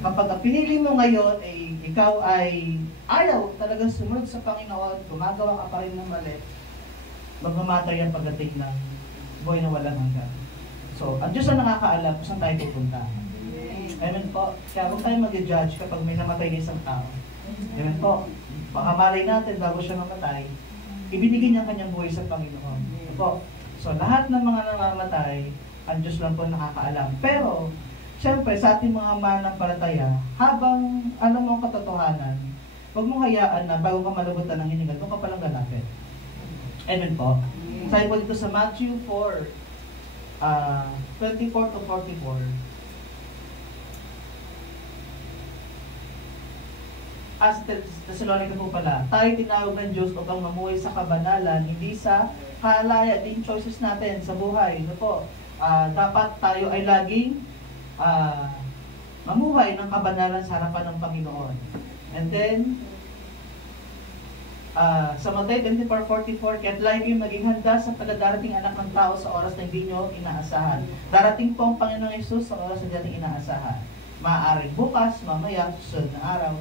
Kapag ang pinili mo ngayon, ay ikaw ay ayaw talagang sumunod sa Panginoon, gumagawa ka pa rin ng mali, mag-matter yan pagdating ng buhay na walang hanggan. So, ang Diyos ang nakakaalam kung saan tayo pupunta. Amen po. Kaya huwag tayo mag-judge kapag may namatay na isang tao. Amen po. Baka malay natin bago siya namatay, ibinigay niya ang kanyang buhay sa Panginoon. Amen po. So, lahat ng mga namamatay, ang Diyos lang po nakakaalam. Pero, siyempre, sa ating mga mananampalataya, habang alam mo ang katotohanan, huwag mong hayaan na bago ka malabutan ng hininga, doon ka palang galapit. Amen po. Sabi po dito sa Matthew 4, 24 to 44. As Thessalonica po pala, tayo tinawag ng Diyos upang mamuhay sa kabanalan, hindi sa kalaya din choices natin sa buhay. Ano po? Dapat tayo ay laging mamuhay ng kabanalan sa harapan ng Panginoon. And then, sa Matthew 24:44, kaya't lagi maging handa sa pagdarating anak ng tao sa oras na hindi nyo inaasahan. Darating po ang Panginoong Yesus sa oras na hindi inaasahan. Maaaring bukas, mamaya, susunod na araw,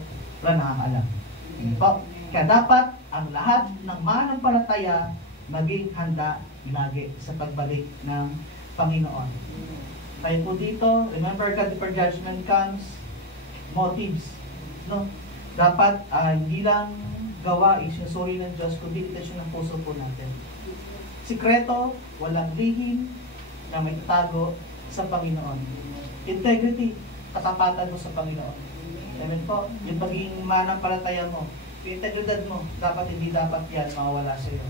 wala nakakaalam. Kaya dapat ang lahat ng mananampalataya maging handa lagi sa pagbalik ng Panginoon. Tayo po dito, remember God before judgment comes, motives. No? Dapat hindi lang gawa isinusuri ng Diyos, kundi itasyon ng puso po natin. Sikreto, walang lihim na may itago sa Panginoon. Integrity, katapatan mo sa Panginoon. Amen po. Yung pagiging mananampalataya mo, yung integridad mo, hindi dapat yan mawawala sa iyo.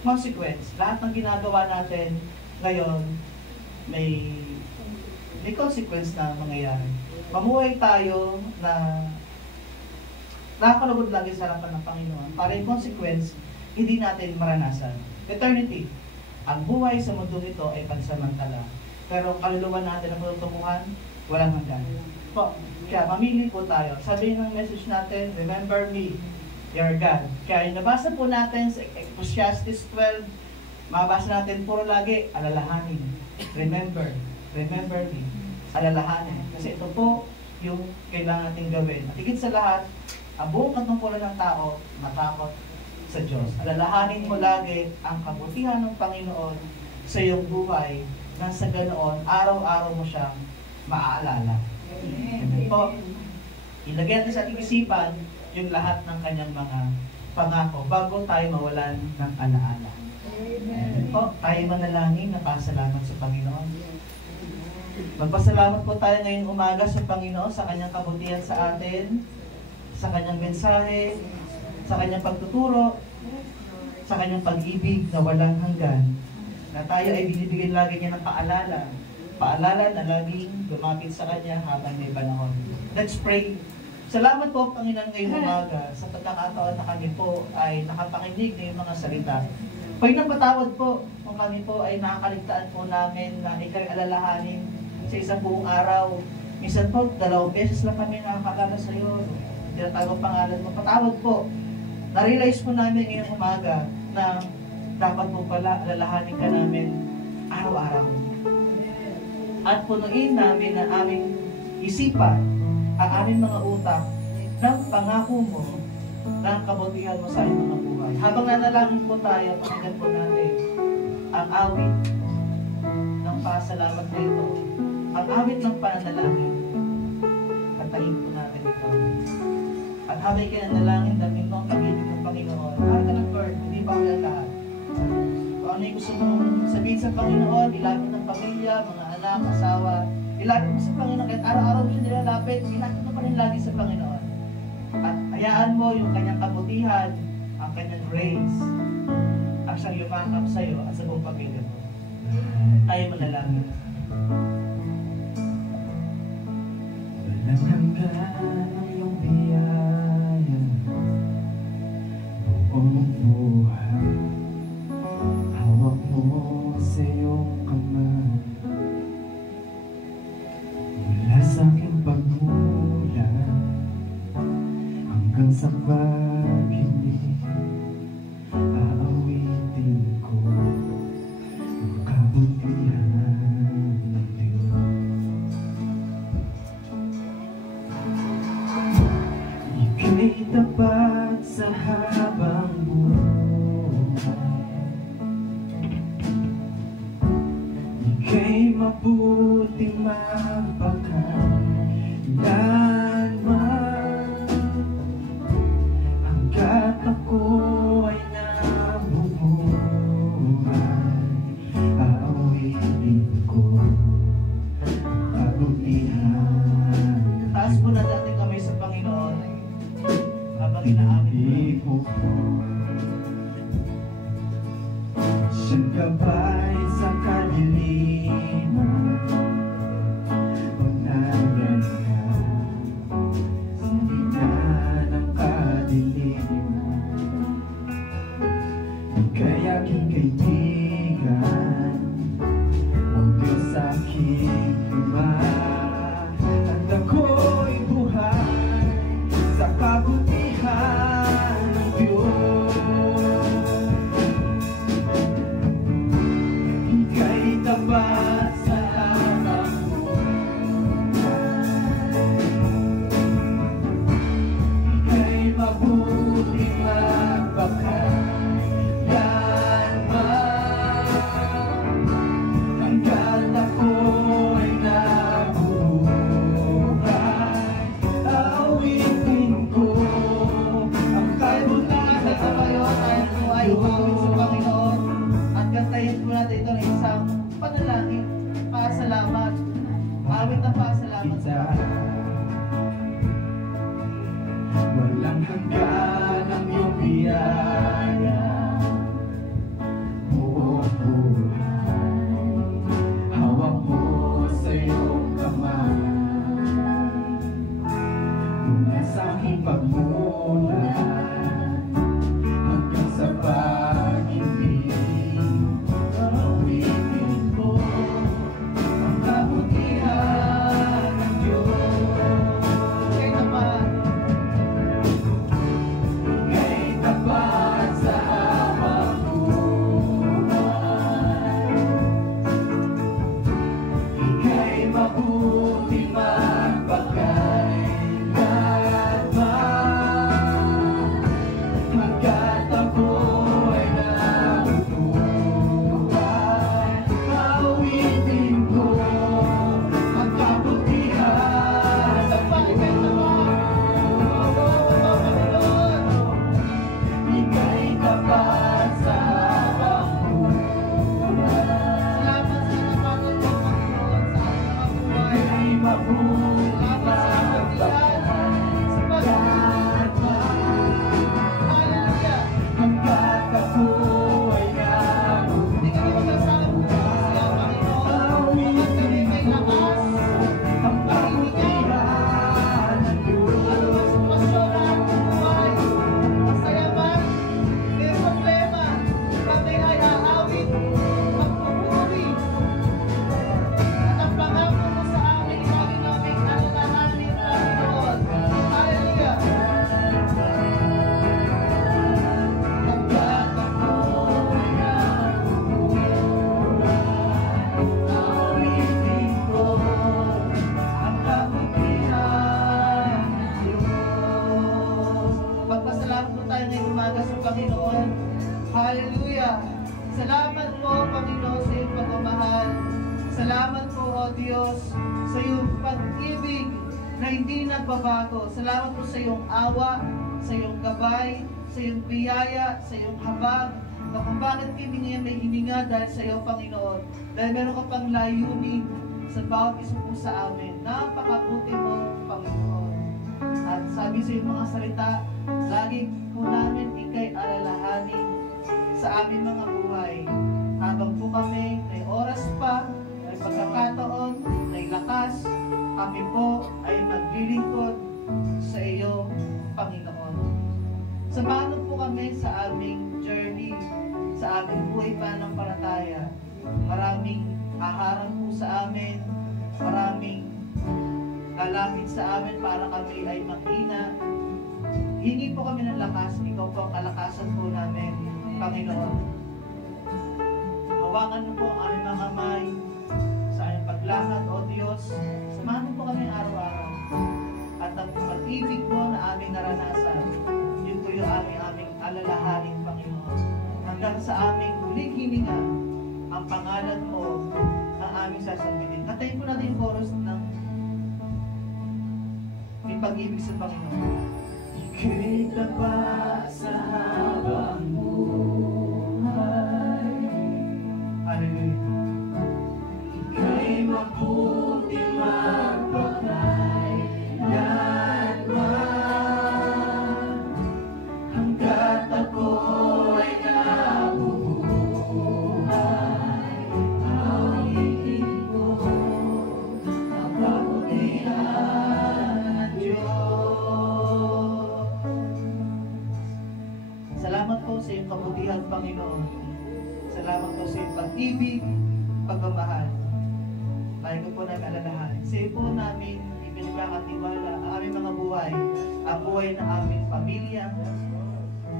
Consequence, lahat ng ginagawa natin ngayon, may consequence na mangyayari. Mamuhay tayo na nakakalugod lagi sa harapan ng Panginoon para yung consequence, hindi natin maranasan. Eternity. Ang buhay sa mundo nito ay pansamantala. pero kaluluwa natin na patutunguhan, walang hanggan. Po, kaya mamili po tayo. Sabihin ng message natin, remember me, your God. Kaya yung nabasa po natin sa Ecclesiastes 12, mabasa natin puro lagi, alalahanin. Remember me, alalahanin. Kasi ito po yung kailangan natin gawin. At higit sa lahat, ang buong katungkulan ng tao, matakot sa Diyos. Alalahanin mo lagi ang kabutihan ng Panginoon sa iyong buhay, nang sa ganoon, araw-araw mo siyang maaalala. Amen po. Ilagay natin sa ating isipan yung lahat ng kanyang mga pangako bago tayo mawalan ng alaala. Amen po. Tayo manalangin na pasalamat sa Panginoon. Magpasalamat po tayo ngayong umaga sa Panginoon sa kanyang kabutihan sa atin, sa kanyang mensahe, sa kanyang pagtuturo, sa kanyang pag-ibig na walang hanggan, na tayo ay binibigyan lagi niya ng paalala na laging lumapit sa kanya habang may panahon. Let's pray. Salamat po, Panginoon, ngayong umaga sa pagkakataon na kami po ay nakapakinig ng mga salita. Pag napatawad po kung kami po ay nakakaligtaan po namin na ikaw'y alalahanin sa isang buong araw. Minsan po, 2 beses lang kami nakakaalala sa iyo. Hindi na tayo pangalan mo. Patawad po. Na-realize po namin ngayong umaga na dapat po pala alalahanin ka namin araw-araw. At punuin namin ang aming isipan, ang aming mga utak ng pangako mo, ng kabutihan mo sa aming mga buhay. Habang nanalangin po tayo, pakinggan po natin ang awit ng pasalamat na ito, ang awit ng pananalangin. Katayin po natin ito. At habang ikinanalangin namin mo ang pag-ibig ng Panginoon, harap ka ng Lord, hindi pa wala lahat. Kung ano yung gusto mong sabihin sa Panginoon, ilapit ng pamilya, mga anak, asawa, ilapit mo sa Panginoon, kahit araw-araw mo siya nilalapit, ilapit mo pa rin lagi sa Panginoon. At hayaan mo yung kanyang kabutihan, ang kanyang grace, ang siyang yumakap sa iyo at sa buong pamilya mo. Tayo manalangin. Walang hanggan ang iyong biyaya, buong buhay. Hawak mo sa iyong kamay, mula sa aking pagmulan hanggang sa pag-ibig, aawitin ko ang kabutihan ng Diyos. Ika'y tapat sa habang buhay, ika'y mabuting mapakailanman, hanggat ako ay nabubuhay, aawitin ko ang kabutihan. Taas po natin ating kamay sa Panginoon habang inaawit mo. Siyang gabay sa kadiliman, unahan ka sa gitna ng kadiliman. Ika'y aking kaibigan, o Diyos aking Ama, at ako'y buhay sa kabutihan ng Diyos. Ika'y tapat sa habang buhay, ika'y mabuting mapakailanman, hanggat ako'y nabubuhay, aawitin ko ang kabutihan Sa kayo tayo po ay umawit sa Panginoon at kantayin po natin ito ng isang panalangin, pasalamat, awit ng pasalamat sa Panginoon. Walang hanggan ang iyong biyaya, buong buhay. Hawak mo sa iyong kamay, mula sa aking pagmulan hanggang sa pag-ibig, aawitin ko Hallelujah! Salamat po, Panginoon, sa iyong pagmamahal. Salamat po, O Diyos, sa iyong pag-ibig na hindi nagbabago. Salamat po sa iyong awa, sa iyong gabay, sa iyong biyaya, sa iyong habag, na kung bakit kami ngayon may hininga dahil sa iyo, Panginoon. Dahil meron ka pang layunin sa bawat isa po sa amin. Napakabuti mo, Panginoon. At sabi sa iyong mga salita, lagi po namin ikay alalahanin sa aming mga buhay. Habang po kami may oras pa, may pagkakataon, may lakas, kami po ay maglilingkod sa iyo, Panginoon. Samahan po kami sa aming journey, sa aming buhay pananampalataya. Maraming haharang po sa amin, maraming lalapit sa amin para kami ay mahina. Hingi po kami ng lakas, ikaw po ang kalakasan po namin, Panginoon. Hawakan mo po ang aming mga kamay sa aming paglakad, O Diyos. Samahan mo po kami araw-araw. At ang pag-ibig mo na aming naranasan, yun po yung aming alalahanin, Panginoon. Hanggang sa aming huling hininga, ang pangalan mo ang aming sasambitin. Katayin po natin yung chorus ng may pag-ibig sa Panginoon. Ika'y tapat sa habang buhay. Hallelujah. Ika'y mabuti magpakailanman. Hanggat ako ay nabubuhay, awitin ko ang kabutihan ng Diyos. Salamat po sa iyong kabutihan, Panginoon. Salamat po sa iyong pag-ibig, pagmamahal. Bahay ko po namin alalahanin. Sa iyo po namin ipinagkakatiwala ang aming mga buhay, ang buhay ng aming pamilya,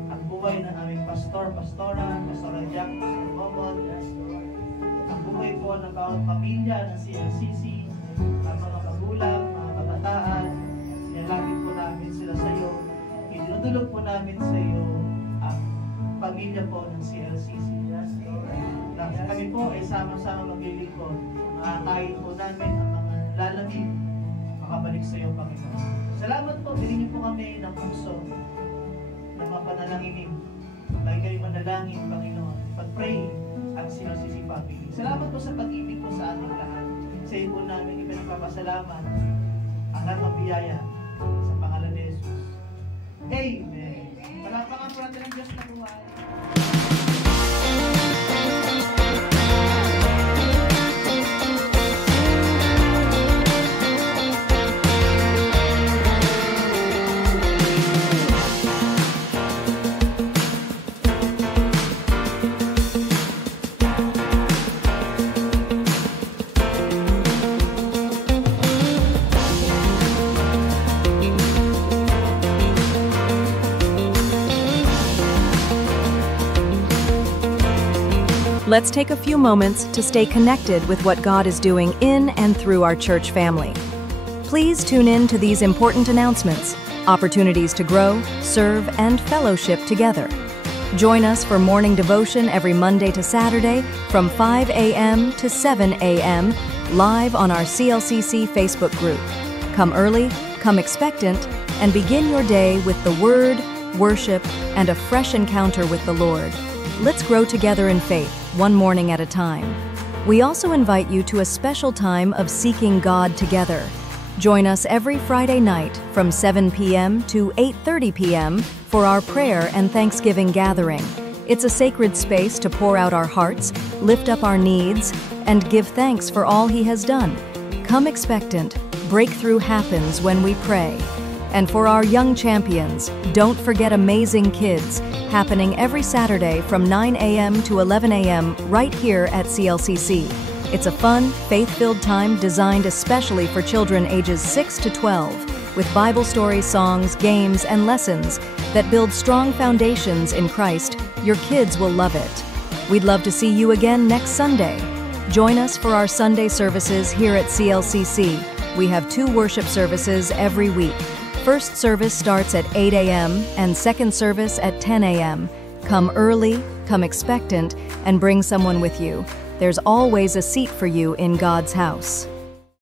ang buhay ng aming pastor, pastora Jack, Pastor Momod, ang buhay po ng bawat pamilya ng CLCC, ang mga magulang, mga kabataan. Sinalangin po namin sila sa iyo. Idinudulog po namin sa iyo ang pamilya po ng CLCC. Kami po ay sama-sama maglilingkod. Makakain po namin ang mga lalamig makabalik sa iyo, Panginoon. Salamat po, bilhin niyo po kami ng puso ng mga panalanginin. Lagi kayo manalangin, Panginoon. Pag-pray ang CLCC family. Salamat po sa pag-ibig po sa ating lahat. Sa iyo po namin ipinagpapasalamat ang lahat ng biyaya sa pangalan ni Jesus. Amen. Palapakan po natin ang Diyos na buhay. Let's take a few moments to stay connected with what God is doing in and through our church family. Please tune in to these important announcements, opportunities to grow, serve, and fellowship together. Join us for morning devotion every Monday to Saturday from 5 a.m. to 7 a.m. live on our CLCC Facebook group. Come early, come expectant, and begin your day with the Word, worship, and a fresh encounter with the Lord. Let's grow together in faith, one morning at a time. We also invite you to a special time of seeking God together. Join us every Friday night from 7 p.m. to 8:30 p.m. for our prayer and Thanksgiving gathering. It's a sacred space to pour out our hearts, lift up our needs, and give thanks for all He has done. Come expectant. Breakthrough happens when we pray. And for our young champions, don't forget Amazing Kids, happening every Saturday from 9 a.m. to 11 a.m. right here at CLCC. It's a fun, faith-filled time designed especially for children ages 6 to 12, with Bible stories, songs, games, and lessons that build strong foundations in Christ. Your kids will love it. We'd love to see you again next Sunday. Join us for our Sunday services here at CLCC. We have 2 worship services every week. First service starts at 8 a.m. and second service at 10 a.m. Come early, come expectant, and bring someone with you. There's always a seat for you in God's house.